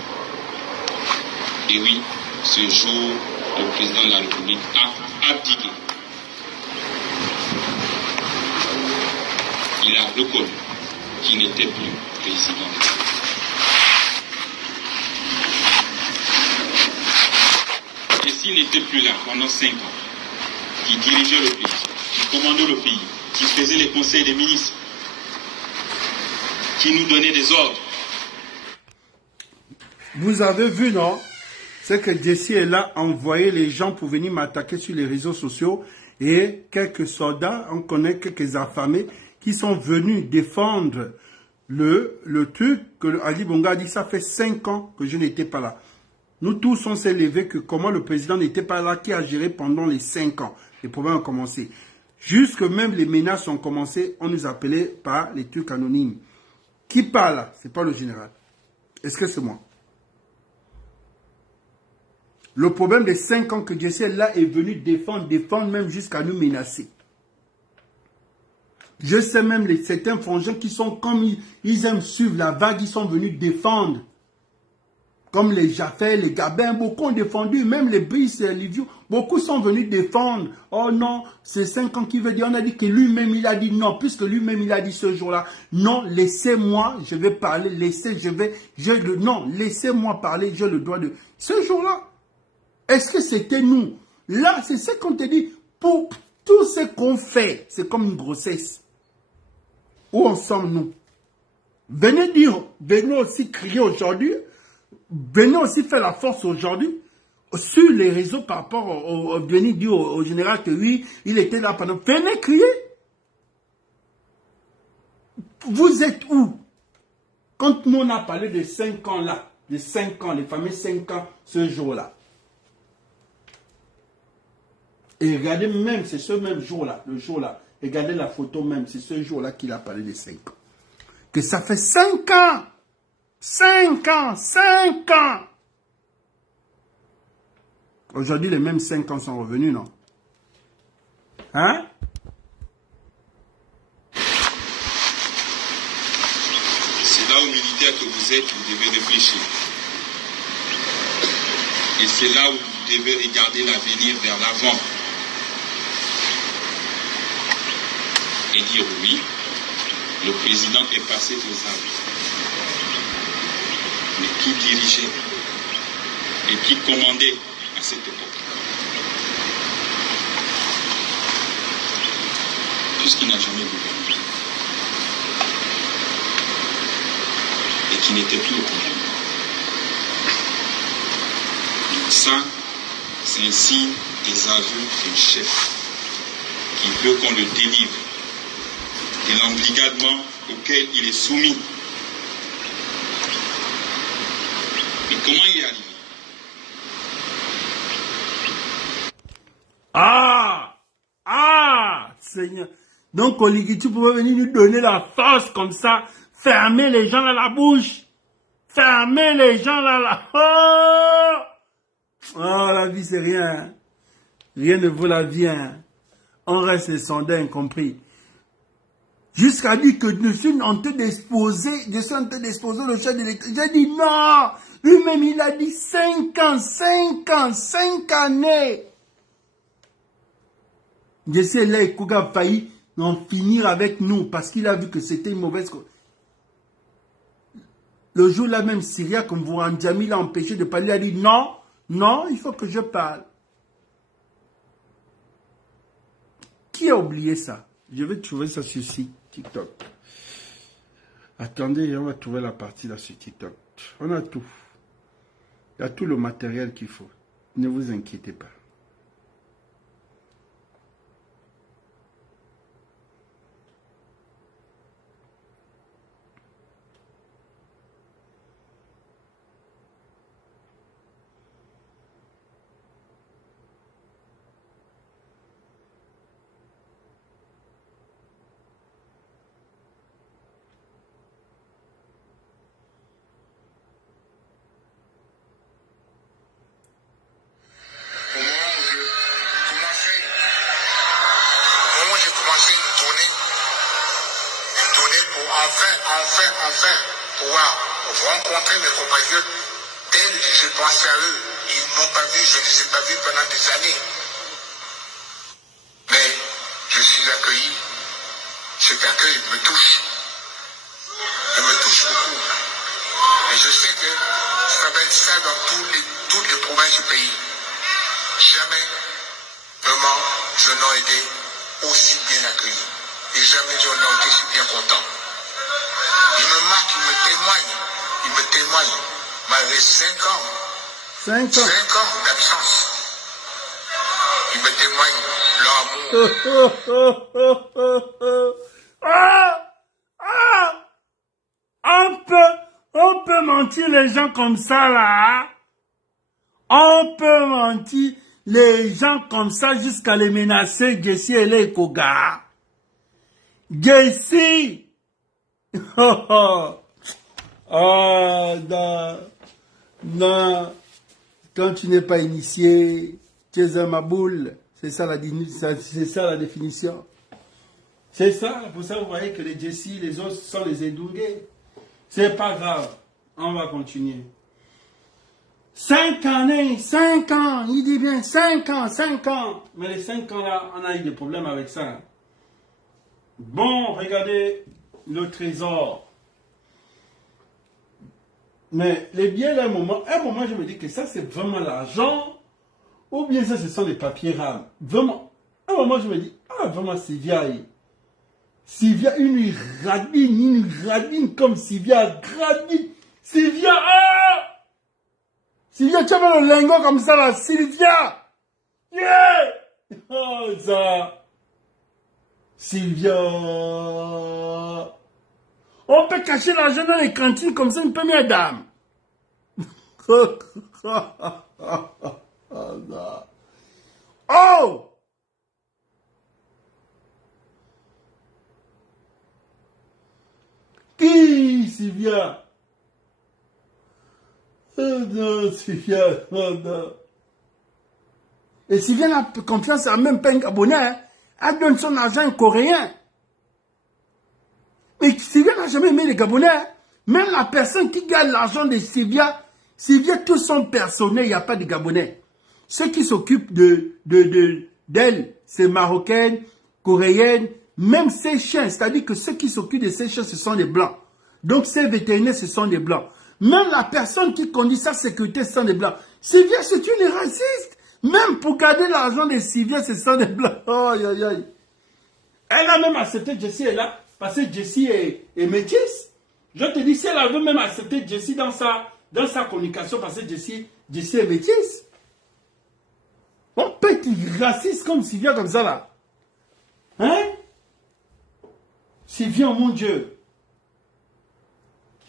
Et oui, ce jour, le président de la République a abdiqué. Il a reconnu qu'il n'était plus président. Et s'il n'était plus là pendant 5 ans, qui dirigeait le pays, qui commandait le pays, qui faisait les conseils des ministres, qui nous donnait des ordres. Vous avez vu, non? C'est que Jesse est là, envoyé les gens pour venir m'attaquer sur les réseaux sociaux. Et quelques soldats, on connaît quelques affamés, qui sont venus défendre le truc que Ali Bongo a dit. Ça fait 5 ans que je n'étais pas là. Nous tous, on s'est levés que comment le président n'était pas là, qui a géré pendant les 5 ans. Les problèmes ont commencé. Jusque même les menaces ont commencé, on nous appelait par les trucs anonymes. Qui parle? Ce n'est pas le général. Est-ce que c'est moi? Le problème des 5 ans que Jesse là est venu défendre même jusqu'à nous menacer. Je sais même certains frangins qui sont comme ils aiment suivre la vague, ils sont venus défendre. Comme les Jaffet, les Gabins, beaucoup ont défendu, même les Brice et les Vieux, beaucoup sont venus défendre. Oh non, c'est 5 ans qu'il veut dire. On a dit que lui-même il a dit non, puisque lui-même il a dit ce jour-là, non, laissez-moi, je vais parler, non, laissez-moi parler, j'ai le droit de. Ce jour-là, est-ce que c'était nous? Là, c'est ce qu'on te dit, pour tout ce qu'on fait, c'est comme une grossesse. Où en sommes-nous? Venez dire, venez aussi crier aujourd'hui, venez aussi faire la force aujourd'hui, sur les réseaux par rapport venez dire au général que oui, il était là pendant. Venez crier. Vous êtes où? Quand nous on a parlé de 5 ans là, de 5 ans, les fameux 5 ans, ce jour-là. Et regardez même, c'est ce même jour-là, le jour-là. Regardez la photo même, c'est ce jour-là qu'il a parlé de 5 ans. Que ça fait 5 ans. 5 ans, 5 ans. Aujourd'hui, les mêmes 5 ans sont revenus, non? Hein? C'est là où, militaire que vous êtes, vous devez réfléchir. Et c'est là où vous devez regarder l'avenir vers l'avant. Et dire oui, le président est passé aux armes. Mais qui dirigeait et qui commandait à cette époque? Puisqu'il n'a jamais gouverné. Et qui n'était plus au pouvoir. Ça, c'est un signe des aveux d'un chef qui veut qu'on le délivre de l'embrigadement auquel il est soumis. Mais comment il est arrivé? Seigneur. Donc, Oligui, tu pouvais venir nous donner la force comme ça, fermer les gens à la bouche, fermer les gens là. Oh, la vie, c'est rien. Rien ne vaut la vie. Hein. On reste les soldats incompris. Jusqu'à dire que je suis en train d'exposer le chef de l'État. J'ai dit non. Lui-même, il a dit 5 ans, 5 ans, 5 années. Je sais là, Kouga a failli en finir avec nous parce qu'il a vu que c'était une mauvaise. Le jour là même, Syria, comme vous Andjami l'a empêché de parler, il a dit non, non, il faut que je parle. Qui a oublié ça? Je vais trouver ça sur TikTok. Attendez, on va trouver la partie là sur TikTok. On a tout. Il y a tout le matériel qu'il faut. Ne vous inquiétez pas. Pour moi, enfin, pouvoir rencontrer mes compatriotes tels que je pensais à eux. Ils ne m'ont pas vu, je ne les ai pas vus pendant des années. Mais je suis accueilli. Cet accueil me touche. Il me touche beaucoup. Et je sais que ça va être ça dans toutes les provinces du pays. Jamais, vraiment, je n'aurais été aussi bien accueilli. Et jamais je n'aurais été si bien content. Il me marque, il me témoigne. Malgré 5 ans. 5 ans d'absence. Il me témoigne leur amour. On peut mentir les gens comme ça là. On peut mentir les gens comme ça jusqu'à les menacer. Jessie et les Koga. Jessie. Non. Quand tu n'es pas initié, tu es un maboule. C'est ça la définition. C'est ça. Pour ça, vous voyez que les Jessie, les autres sont les Edungé. C'est pas grave. On va continuer. 5 années, 5 ans. Il dit bien 5 ans. Mais les 5 ans là, on a eu des problèmes avec ça. Bon, regardez le trésor. Mais les biens, à un moment, je me dis que ça, c'est vraiment l'argent. Ou bien ça, ce sont des papiers rares. Vraiment. À un moment, je me dis, vraiment, Sylvia, une radine comme Sylvia, Sylvia, Sylvia, tu avais le lingot comme ça, là, Sylvia. Yeah! Oh, ça. Sylvia. On peut cacher l'argent dans les cantines comme ça, une première dame. Oh! Qui, Sylvia? Oh non, Sylvia, oh non. Et Sylvia n'a confiance à même pas un Gabonais, hein. Elle donne son argent à un Coréen. Mais Sylvia n'a jamais aimé les Gabonais, hein. Même la personne qui gagne l'argent de Sylvia, tous sont personnels, il n'y a pas de Gabonais. Ceux qui s'occupent d'elle, c'est marocaine, coréenne, même ses chiens, c'est-à-dire que ceux qui s'occupent de ces chiens, ce sont des blancs. Donc ces vétérinaires, ce sont des blancs. Même la personne qui conduit sa sécurité, ce sont des blancs. Sylvia, c'est une raciste. Même pour garder l'argent de Sylvia, ce sont des blancs. Oh, aïe, aïe, aïe. Elle a même accepté Jessie est là, parce que Jessie est métisse. Je te dis, si elle avait même accepté Jessie dans sa communication, parce que Jessie est métisse. On peut être raciste comme Sylvia, comme ça, là. Hein? Sylvia, mon Dieu.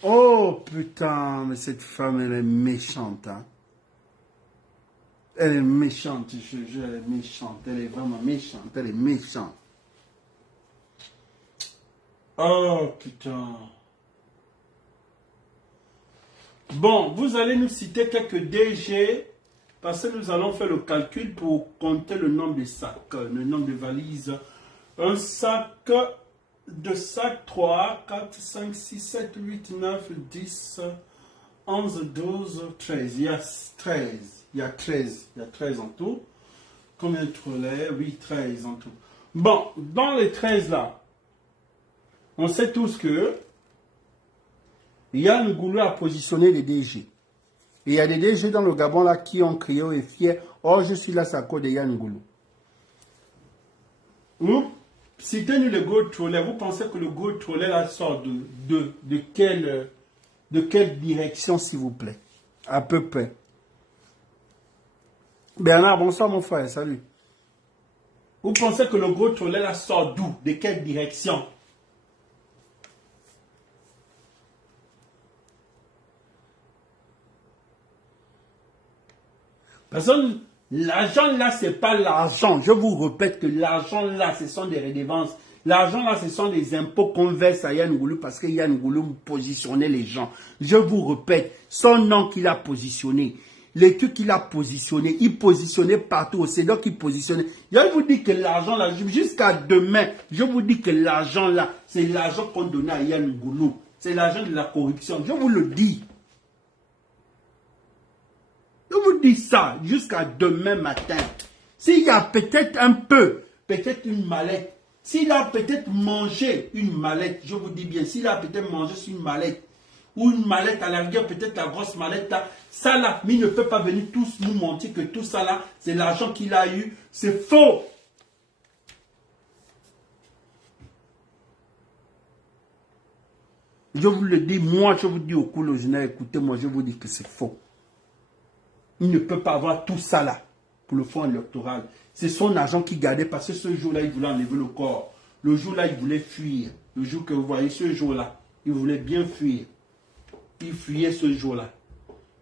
Oh, putain, mais cette femme, elle est méchante, hein. Elle est méchante, je te jure, elle est méchante. Elle est vraiment méchante, elle est méchante. Oh, putain. Bon, vous allez nous citer quelques DG, parce que nous allons faire le calcul pour compter le nombre de sacs, le nombre de valises. Un sac... de sac 3, 4, 5, 6, 7, 8, 9, 10, 11, 12, 13. Il y a 13. Il y a 13 en tout. Combien de trolleys? Oui, 13 en tout. Bon, dans les 13 là, on sait tous que Yann Goulou a positionné les DG. Et il y a des DG dans le Gabon là qui ont crié et fiers. Oh, je suis là, c'est à cause de Yann Goulou. Citez-nous le gold trolley. Vous pensez que le gold trolley là sort de quelle direction, s'il vous plaît? À peu près. Bernard, bonsoir mon frère, salut. Vous pensez que le gold trolley là sort d'où? De quelle direction? Parce que l'argent là, c'est pas l'argent. Je vous répète que l'argent là, ce sont des redevances. L'argent là, ce sont des impôts qu'on verse à Yann Goulou parce que Yann Goulou positionnait les gens. Je vous répète, son nom qu'il a positionné. les trucs qu'il a positionnés, il positionnait partout, c'est donc qu'il positionnait. Je vous dis que l'argent là, jusqu'à demain, je vous dis que l'argent là, c'est l'argent qu'on donnait à Yann Ngoulou. C'est l'argent de la corruption, je vous le dis. Je vous dis ça jusqu'à demain matin. S'il y a peut-être un peu, peut-être une mallette, s'il a peut-être mangé une mallette, je vous dis bien, s'il a peut-être mangé sur une mallette, ou une mallette à la rigueur, peut-être la grosse mallette là, ça là, mais il ne peut pas venir tous nous mentir que tout ça là, c'est l'argent qu'il a eu, c'est faux. Je vous le dis, moi je vous dis au cours général, écoutez-moi, je vous dis que c'est faux. Il ne peut pas avoir tout ça là pour le fonds électoral. C'est son argent qu'il gardait parce que ce jour-là, il voulait enlever le corps. Le jour-là, il voulait fuir. Le jour que vous voyez, ce jour-là, il voulait bien fuir. Il fuyait ce jour-là.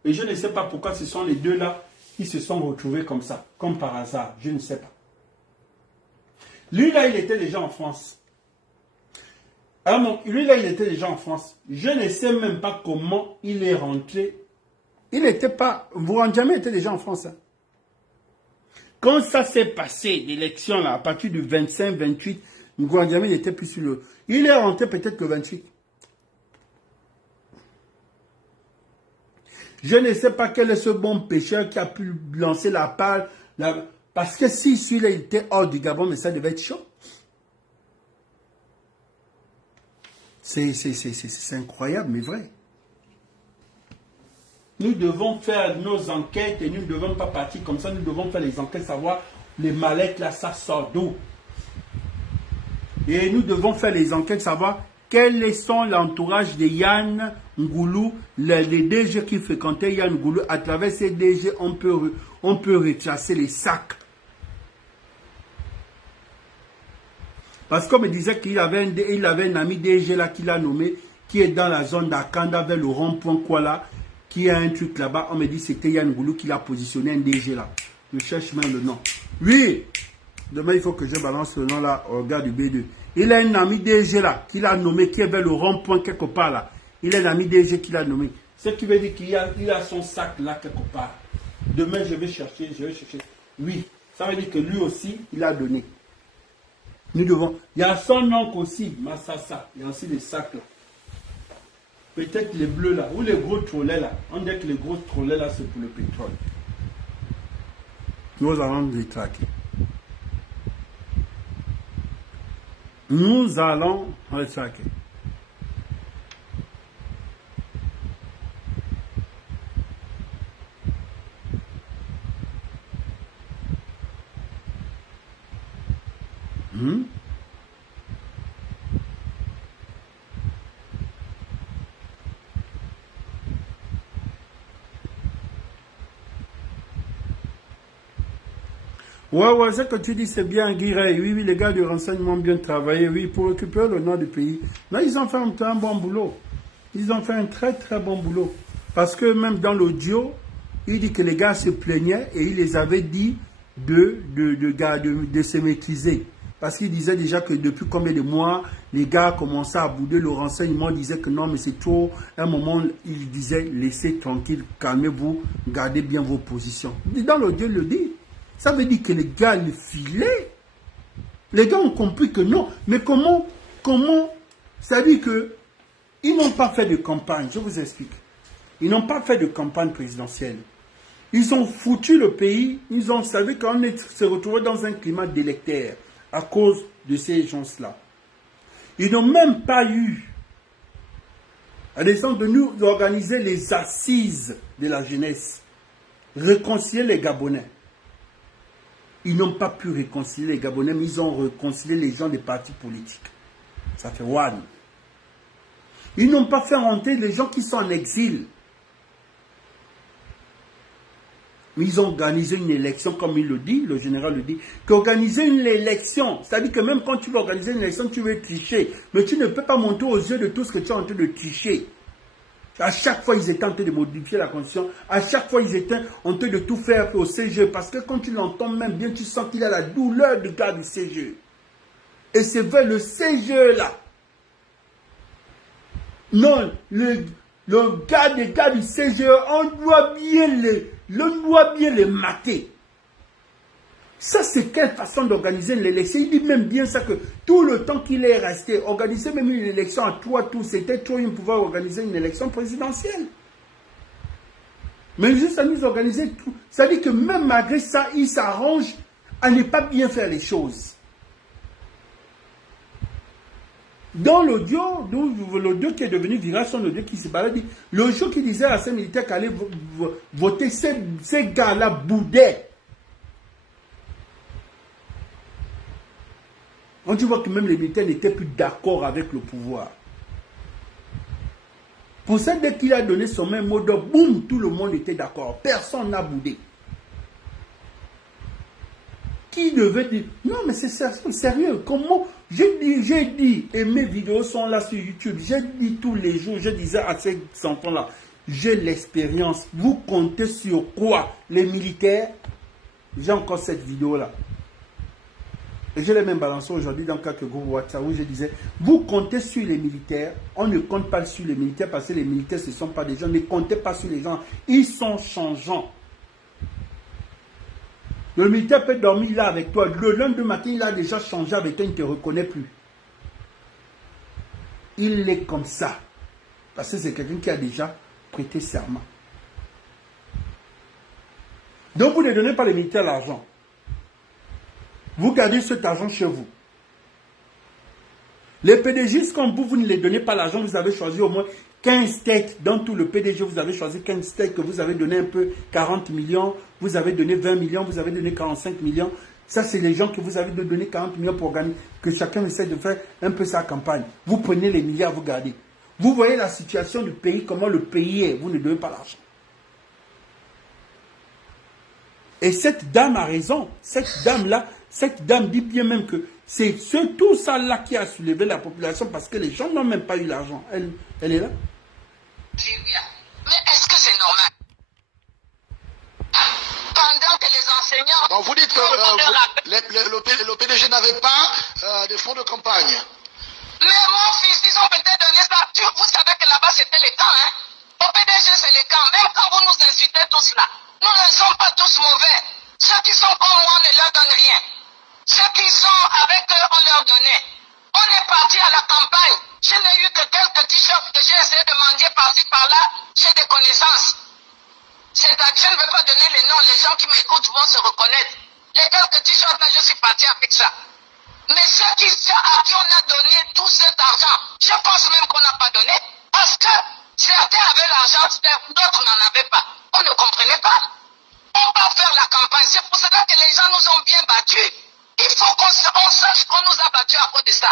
Et je ne sais pas pourquoi ce sont les deux là qui se sont retrouvés comme ça, comme par hasard. Je ne sais pas. Lui là, il était déjà en France. Alors non, lui là, il était déjà en France. Je ne sais même pas comment il est rentré. Il n'était pas... Bourandjamé était déjà en France. Hein. Quand ça s'est passé, l'élection là, à partir du 25-28, Bourandjamé n'était plus sur le... Il est rentré peut-être que 28. Je ne sais pas quel est ce bon pêcheur qui a pu lancer la palle. Parce que si celui-là était hors du Gabon, mais ça devait être chaud. C'est incroyable, mais vrai. Nous devons faire nos enquêtes et nous ne devons pas partir comme ça. Nous devons faire les enquêtes, savoir les mallettes là, ça sort d'où. Et nous devons faire les enquêtes, savoir quels sont l'entourage de Yann Ngoulou, les DG qui fréquentaient Yann Ngoulou. À travers ces DG, on peut retracer les sacs. Parce qu'on me disait qu'il avait un ami DG là qu'il a nommé, qui est dans la zone d'Akanda vers le rond-point Kuala, qui a un truc là-bas. On me dit que c'était Yann Ngoulou qui l'a positionné un DG là. Je cherche même le nom. Oui, demain il faut que je balance le nom là au gars du B2. Il a un ami DG là, qu'il a nommé, qui est vers le rond-point quelque part là. Il a un ami DG qu'il a nommé. Ce qui veut dire qu'il a son sac là quelque part. Demain je vais chercher. Oui, ça veut dire que lui aussi, il a donné. Nous devons. Il y a son oncle aussi, Massassa. Il y a aussi des sacs là. Peut-être les bleus là, ou les gros trollets là. On dit que les gros trollets là, c'est pour le pétrole. Nous allons les traquer. Nous allons les traquer. Ouais, ce que tu dis, c'est bien, Guirey. Oui, les gars du renseignement ont bien travaillé, oui, pour occuper le nord du pays. Là, ils ont fait un bon boulot. Ils ont fait un très, très bon boulot. Parce que même dans l'audio, il dit que les gars se plaignaient et il les avait dit de se maîtriser. Parce qu'il disait déjà que depuis combien de mois, les gars commençaient à bouder. Le renseignement disait que non, mais c'est trop. À un moment, il disait, laissez tranquille, calmez-vous, gardez bien vos positions. Dans l'audio, il le dit. Ça veut dire que les gars le filaient. Les gars ont compris que non. Mais comment ça veut dire qu'ils n'ont pas fait de campagne. Je vous explique. Ils n'ont pas fait de campagne présidentielle. Ils ont foutu le pays. Ils ont savu qu'on se retrouvait dans un climat délectaire à cause de ces gens-là. Ils n'ont même pas eu à descendre de nous organiser les assises de la jeunesse. Réconcilier les Gabonais. Ils n'ont pas pu réconcilier les Gabonais, mais ils ont réconcilié les gens des partis politiques. Ça fait one. Ils n'ont pas fait rentrer les gens qui sont en exil. Mais ils ont organisé une élection, comme il le dit, le général le dit, qu'organiser une élection, c'est-à-dire que même quand tu veux organiser une élection, tu veux tricher, mais tu ne peux pas monter aux yeux de tous que tu es en train de tricher. À chaque fois, ils étaient en train de modifier la constitution. À chaque fois, ils étaient en train de tout faire au CGE. Parce que quand tu l'entends même bien, tu sens qu'il a la douleur du gars du CGE. Et c'est vers le CGE là. Non, le gars des gars du CGE, on doit bien l'on doit bien les mater. Ça, c'est quelle façon d'organiser l'élection. Il dit même bien ça que tout le temps qu'il est resté, organiser même une élection à toi, tout, c'était trop une pouvoir organiser une élection présidentielle. Mais juste à nous organiser tout. Ça dit que même malgré ça, il s'arrange à ne pas bien faire les choses. Dans l'audio, l'audio qui est devenu viral, son audio qui se balade, le jour qu'il disait à ces militaires qu'aller voter, ces gars-là boudaient. On dit que même les militaires n'étaient plus d'accord avec le pouvoir. Pour ça, dès qu'il a donné son même mot d'ordre, boum, tout le monde était d'accord. Personne n'a boudé. Qui devait dire, non mais c'est sérieux, comment, j'ai dit, et mes vidéos sont là sur YouTube, j'ai dit tous les jours, je disais à ces enfants-là, j'ai l'expérience, vous comptez sur quoi? Les militaires? J'ai encore cette vidéo-là. Et je l'ai même balancé aujourd'hui dans quelques groupes WhatsApp où je disais, vous comptez sur les militaires, on ne compte pas sur les militaires parce que les militaires ce ne sont pas des gens, ne comptez pas sur les gens, ils sont changeants. Le militaire peut dormir là avec toi, le lendemain matin il a déjà changé avec toi, il ne te reconnaît plus. Il est comme ça, parce que c'est quelqu'un qui a déjà prêté serment. Donc vous ne donnez pas les militaires l'argent. Vous gardez cet argent chez vous. Les PDG, comme vous ne les donnez pas l'argent, vous avez choisi au moins 15 têtes. Dans tout le PDG, vous avez choisi 15 têtes que vous avez donné un peu 40 millions, vous avez donné 20 millions, vous avez donné 45 millions. Ça, c'est les gens que vous avez donné 40 millions pour gagner, que chacun essaie de faire un peu sa campagne. Vous prenez les milliards, vous gardez. Vous voyez la situation du pays, comment le pays est, vous ne donnez pas l'argent. Et cette dame a raison. Cette dame dit bien même que c'est tout ça là qui a soulevé la population parce que les gens n'ont même pas eu l'argent. Elle est là. Mais est-ce que c'est normal? Pendant que les enseignants... Donc vous dites que le PDG n'avait pas de fonds de campagne. Mais mon fils, ils ont peut-être donné ça. Vous savez que là-bas c'était les camps, hein? Au PDG c'est les camps. Même quand vous nous insultez tous là, nous ne sommes pas tous mauvais. Ceux qui sont comme moi, on ne leur donne rien. Ceux qui sont avec eux, on leur donnait. On est parti à la campagne. Je n'ai eu que quelques t-shirts que j'ai essayé de mendier par-ci par-là. J'ai des connaissances. C'est-à-dire, je ne veux pas donner les noms. Les gens qui m'écoutent vont se reconnaître. Les quelques t-shirts là, je suis parti avec ça. Mais ceux à qui on a donné tout cet argent, je pense même qu'on n'a pas donné. Parce que certains avaient l'argent, d'autres n'en avaient pas. On ne comprenait pas. On va faire la campagne. C'est pour cela que les gens nous ont bien battus. Il faut qu'on sache qu'on nous a battus à cause de ça.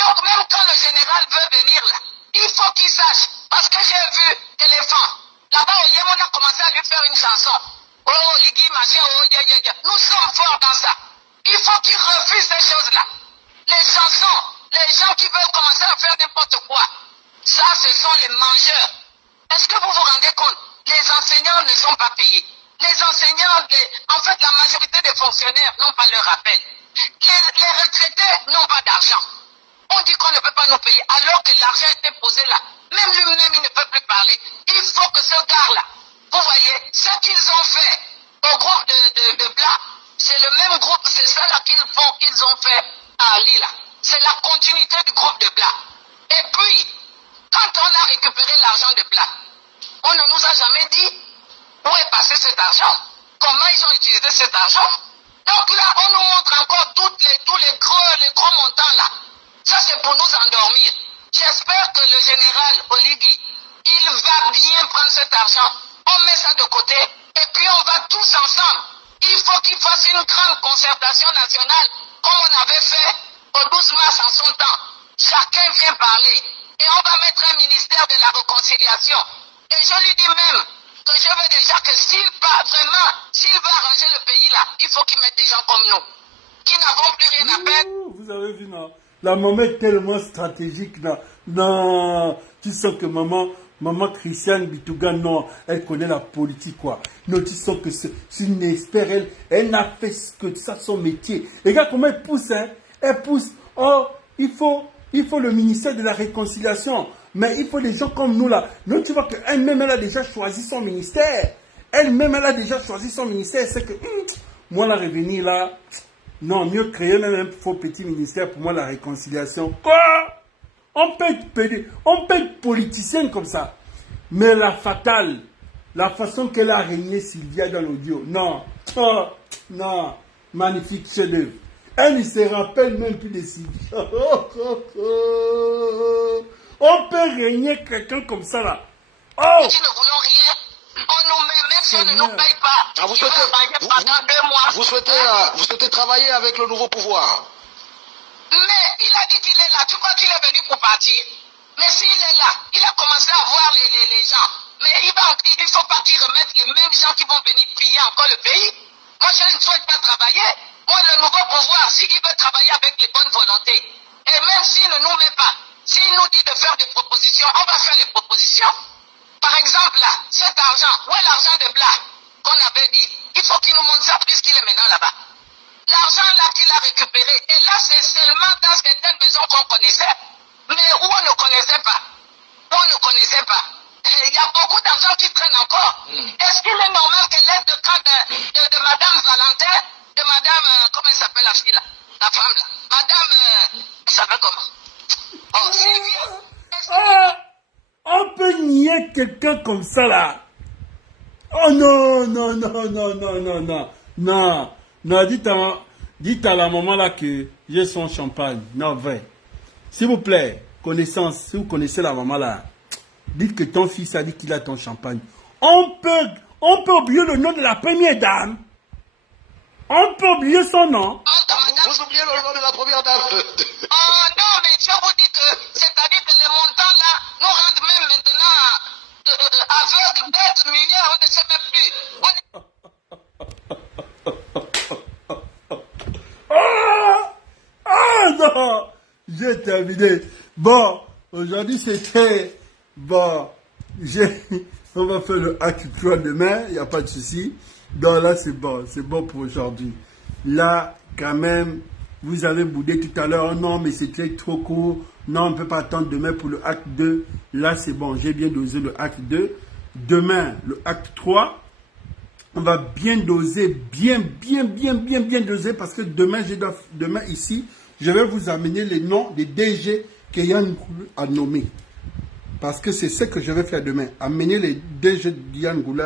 Donc même quand le général veut venir là, il faut qu'il sache. Parce que j'ai vu éléphant. Là-bas au Yémen, on a commencé à lui faire une chanson. Oh, Ligui, machin, oh, yeah. Nous sommes forts dans ça. Il faut qu'il refuse ces choses-là. Les chansons, les gens qui veulent commencer à faire n'importe quoi. Ça, ce sont les mangeurs. Est-ce que vous vous rendez compte? Les enseignants ne sont pas payés. Les enseignants, en fait, la majorité des fonctionnaires n'ont pas leur appel. Les retraités n'ont pas d'argent. On dit qu'on ne peut pas nous payer alors que l'argent était posé là. Même lui-même, il ne peut plus parler. Il faut que ce gars-là, vous voyez, ce qu'ils ont fait au groupe de Bla, c'est le même groupe, c'est ça là qu'ils ont fait à Lila. C'est la continuité du groupe de Bla. Et puis, quand on a récupéré l'argent de Bla, on ne nous a jamais dit où est passé cet argent, comment ils ont utilisé cet argent. Donc là, on nous montre encore tous les gros montants là. Ça, c'est pour nous endormir. J'espère que le général Oligui, il va bien prendre cet argent. On met ça de côté et puis on va tous ensemble. Il faut qu'il fasse une grande concertation nationale comme on avait fait au 12 mars en son temps. Chacun vient parler et on va mettre un ministère de la réconciliation. Et je lui dis même que je veux déjà que s'il va arranger le pays là, il faut qu'il mette des gens comme nous, qui n'avons plus rien à perdre. Vous avez vu, non? La maman est tellement stratégique, non, tu sens que maman Christiane Bitouga, non, elle connaît la politique, quoi. Non, tu sens que c'est une experte, elle n'a fait que ça son métier. Et regarde comment elle pousse, hein? Elle pousse, oh, il faut le ministère de la réconciliation. Mais il faut des gens comme nous là. Donc tu vois qu'elle-même, elle a déjà choisi son ministère. Elle-même, elle a déjà choisi son ministère. Elle sait que, moi, la revenir là, non, mieux créer même un faux petit ministère pour moi, la réconciliation. Quoi? On peut être politicien comme ça. Mais la fatale, la façon qu'elle a régné Sylvia dans l'audio, non, oh, non, magnifique chef-d'œuvre. Elle ne se rappelle même plus de Sylvia. On peut régner quelqu'un comme ça là. Oh! Nous ne voulons rien. On nous met, même si on ne nous paye pas. Ah, vous souhaitez travailler avec le nouveau pouvoir? Mais il a dit qu'il est là. Tu crois qu'il est venu pour partir? Mais s'il est là, il a commencé à voir les gens. Mais il ne faut pas qu'il remette les mêmes gens qui vont venir piller encore le pays. Moi, je ne souhaite pas travailler. Moi, le nouveau pouvoir, s'il veut travailler avec les bonnes volontés, et même s'il ne nous met pas, s'il nous dit de faire des propositions, on va faire les propositions. Par exemple, là, cet argent, où est l'argent de Blas qu'on avait dit? Il faut qu'il nous montre ça puisqu'il est maintenant là-bas. L'argent là qu'il a récupéré, et là c'est seulement dans certaines maisons qu'on connaissait, mais où on ne connaissait pas. Où on ne connaissait pas. Il y a beaucoup d'argent qui traîne encore. Est-ce qu'il est normal que l'aide de camp de Madame Valentin, de Madame, comment elle s'appelle la fille là, la femme là, Madame, elle s'appelle comment? Oh, Sylvia. On peut nier quelqu'un comme ça là. Oh non, non, non, non, non, non, non, non. Non, dites à la maman là que j'ai son champagne. Non, vrai. S'il vous plaît, connaissance, si vous connaissez la maman là, dites que ton fils a dit qu'il a ton champagne. On peut oublier le nom de la première dame. On peut oublier son nom. Vous oubliez le nom de la première dame. Oh non, mais je vous dis que, c'est-à-dire que les montants là nous rendent même maintenant aveugles, bêtes, muets, on ne sait même plus. Non, j'ai terminé. Bon, aujourd'hui c'était... Bon, on va faire le acte 3 demain, il n'y a pas de souci. Donc là c'est bon pour aujourd'hui. Là, quand même, vous avez boudé tout à l'heure, non mais c'était trop court, non on ne peut pas attendre demain pour le acte 2. Là c'est bon, j'ai bien dosé le acte 2. Demain, le acte 3. On va bien doser, bien doser, parce que demain ici, je vais vous amener les noms des DG que Yann Goulou a nommés. Parce que c'est ce que je vais faire demain. Amener les DG de Yann Goulou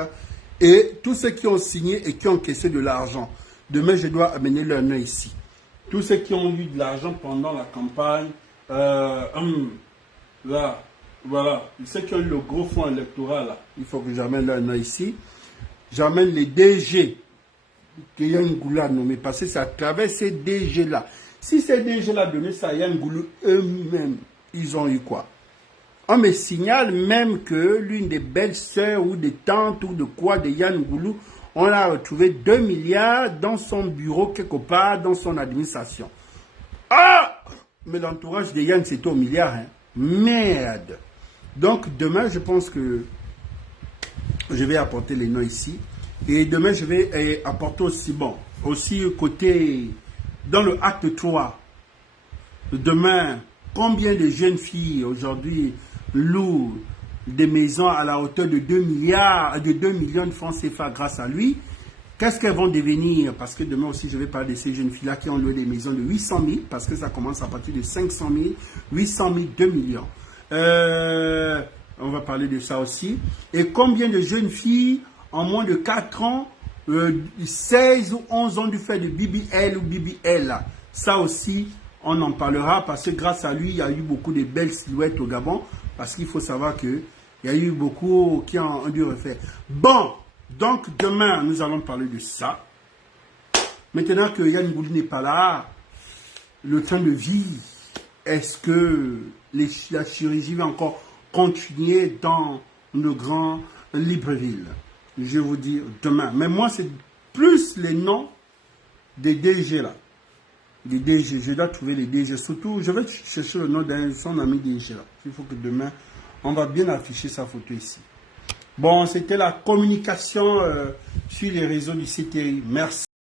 et tous ceux qui ont signé et qui ont encaissé de l'argent. Demain, je dois amener leur nom ici. Tous ceux qui ont eu de l'argent pendant la campagne, là, voilà. Ceux qui ont eu le gros fonds électoral, là, il faut que j'amène leur nom ici. J'amène les DG que Yann Goulou a nommé, parce que c'est à travers ces DG-là. Si ces DG-là donnaient ça à Yann Goulou, eux-mêmes, ils ont eu quoi? On me signale même que l'une des belles-sœurs ou des tantes ou de quoi de Yann Goulou, on a retrouvé 2 milliards dans son bureau quelque part, dans son administration. Ah! Mais l'entourage de Yann, c'était au milliard. Hein? Merde! Donc demain, je pense que je vais apporter les noms ici. Et demain, je vais apporter aussi, aussi côté, dans le acte 3. Demain, combien de jeunes filles aujourd'hui louent des maisons à la hauteur de 2 millions de francs CFA grâce à lui? Qu'est-ce qu'elles vont devenir? Parce que demain aussi, je vais parler de ces jeunes filles-là qui ont loué des maisons de 800 000, parce que ça commence à partir de 500 000, 800 000, 2 millions. On va parler de ça aussi. Et combien de jeunes filles, en moins de 4 ans, 16 ou 11 ans du fait de BBL ou BBL. Ça aussi, on en parlera parce que grâce à lui, il y a eu beaucoup de belles silhouettes au Gabon. Parce qu'il faut savoir qu'il y a eu beaucoup qui ont dû refaire. Bon, donc demain, nous allons parler de ça. Maintenant que Yann Goulou n'est pas là, le train de vie, est-ce que la chirurgie va encore continuer dans le grand Libreville? Je vais vous dire demain. Mais moi, c'est plus les noms des DG là. Des DG. Je dois trouver les DG. Surtout, je vais chercher le nom d'un son ami DG là. Il faut que demain, on va bien afficher sa photo ici. Bon, c'était la communication sur les réseaux du CTI. Merci.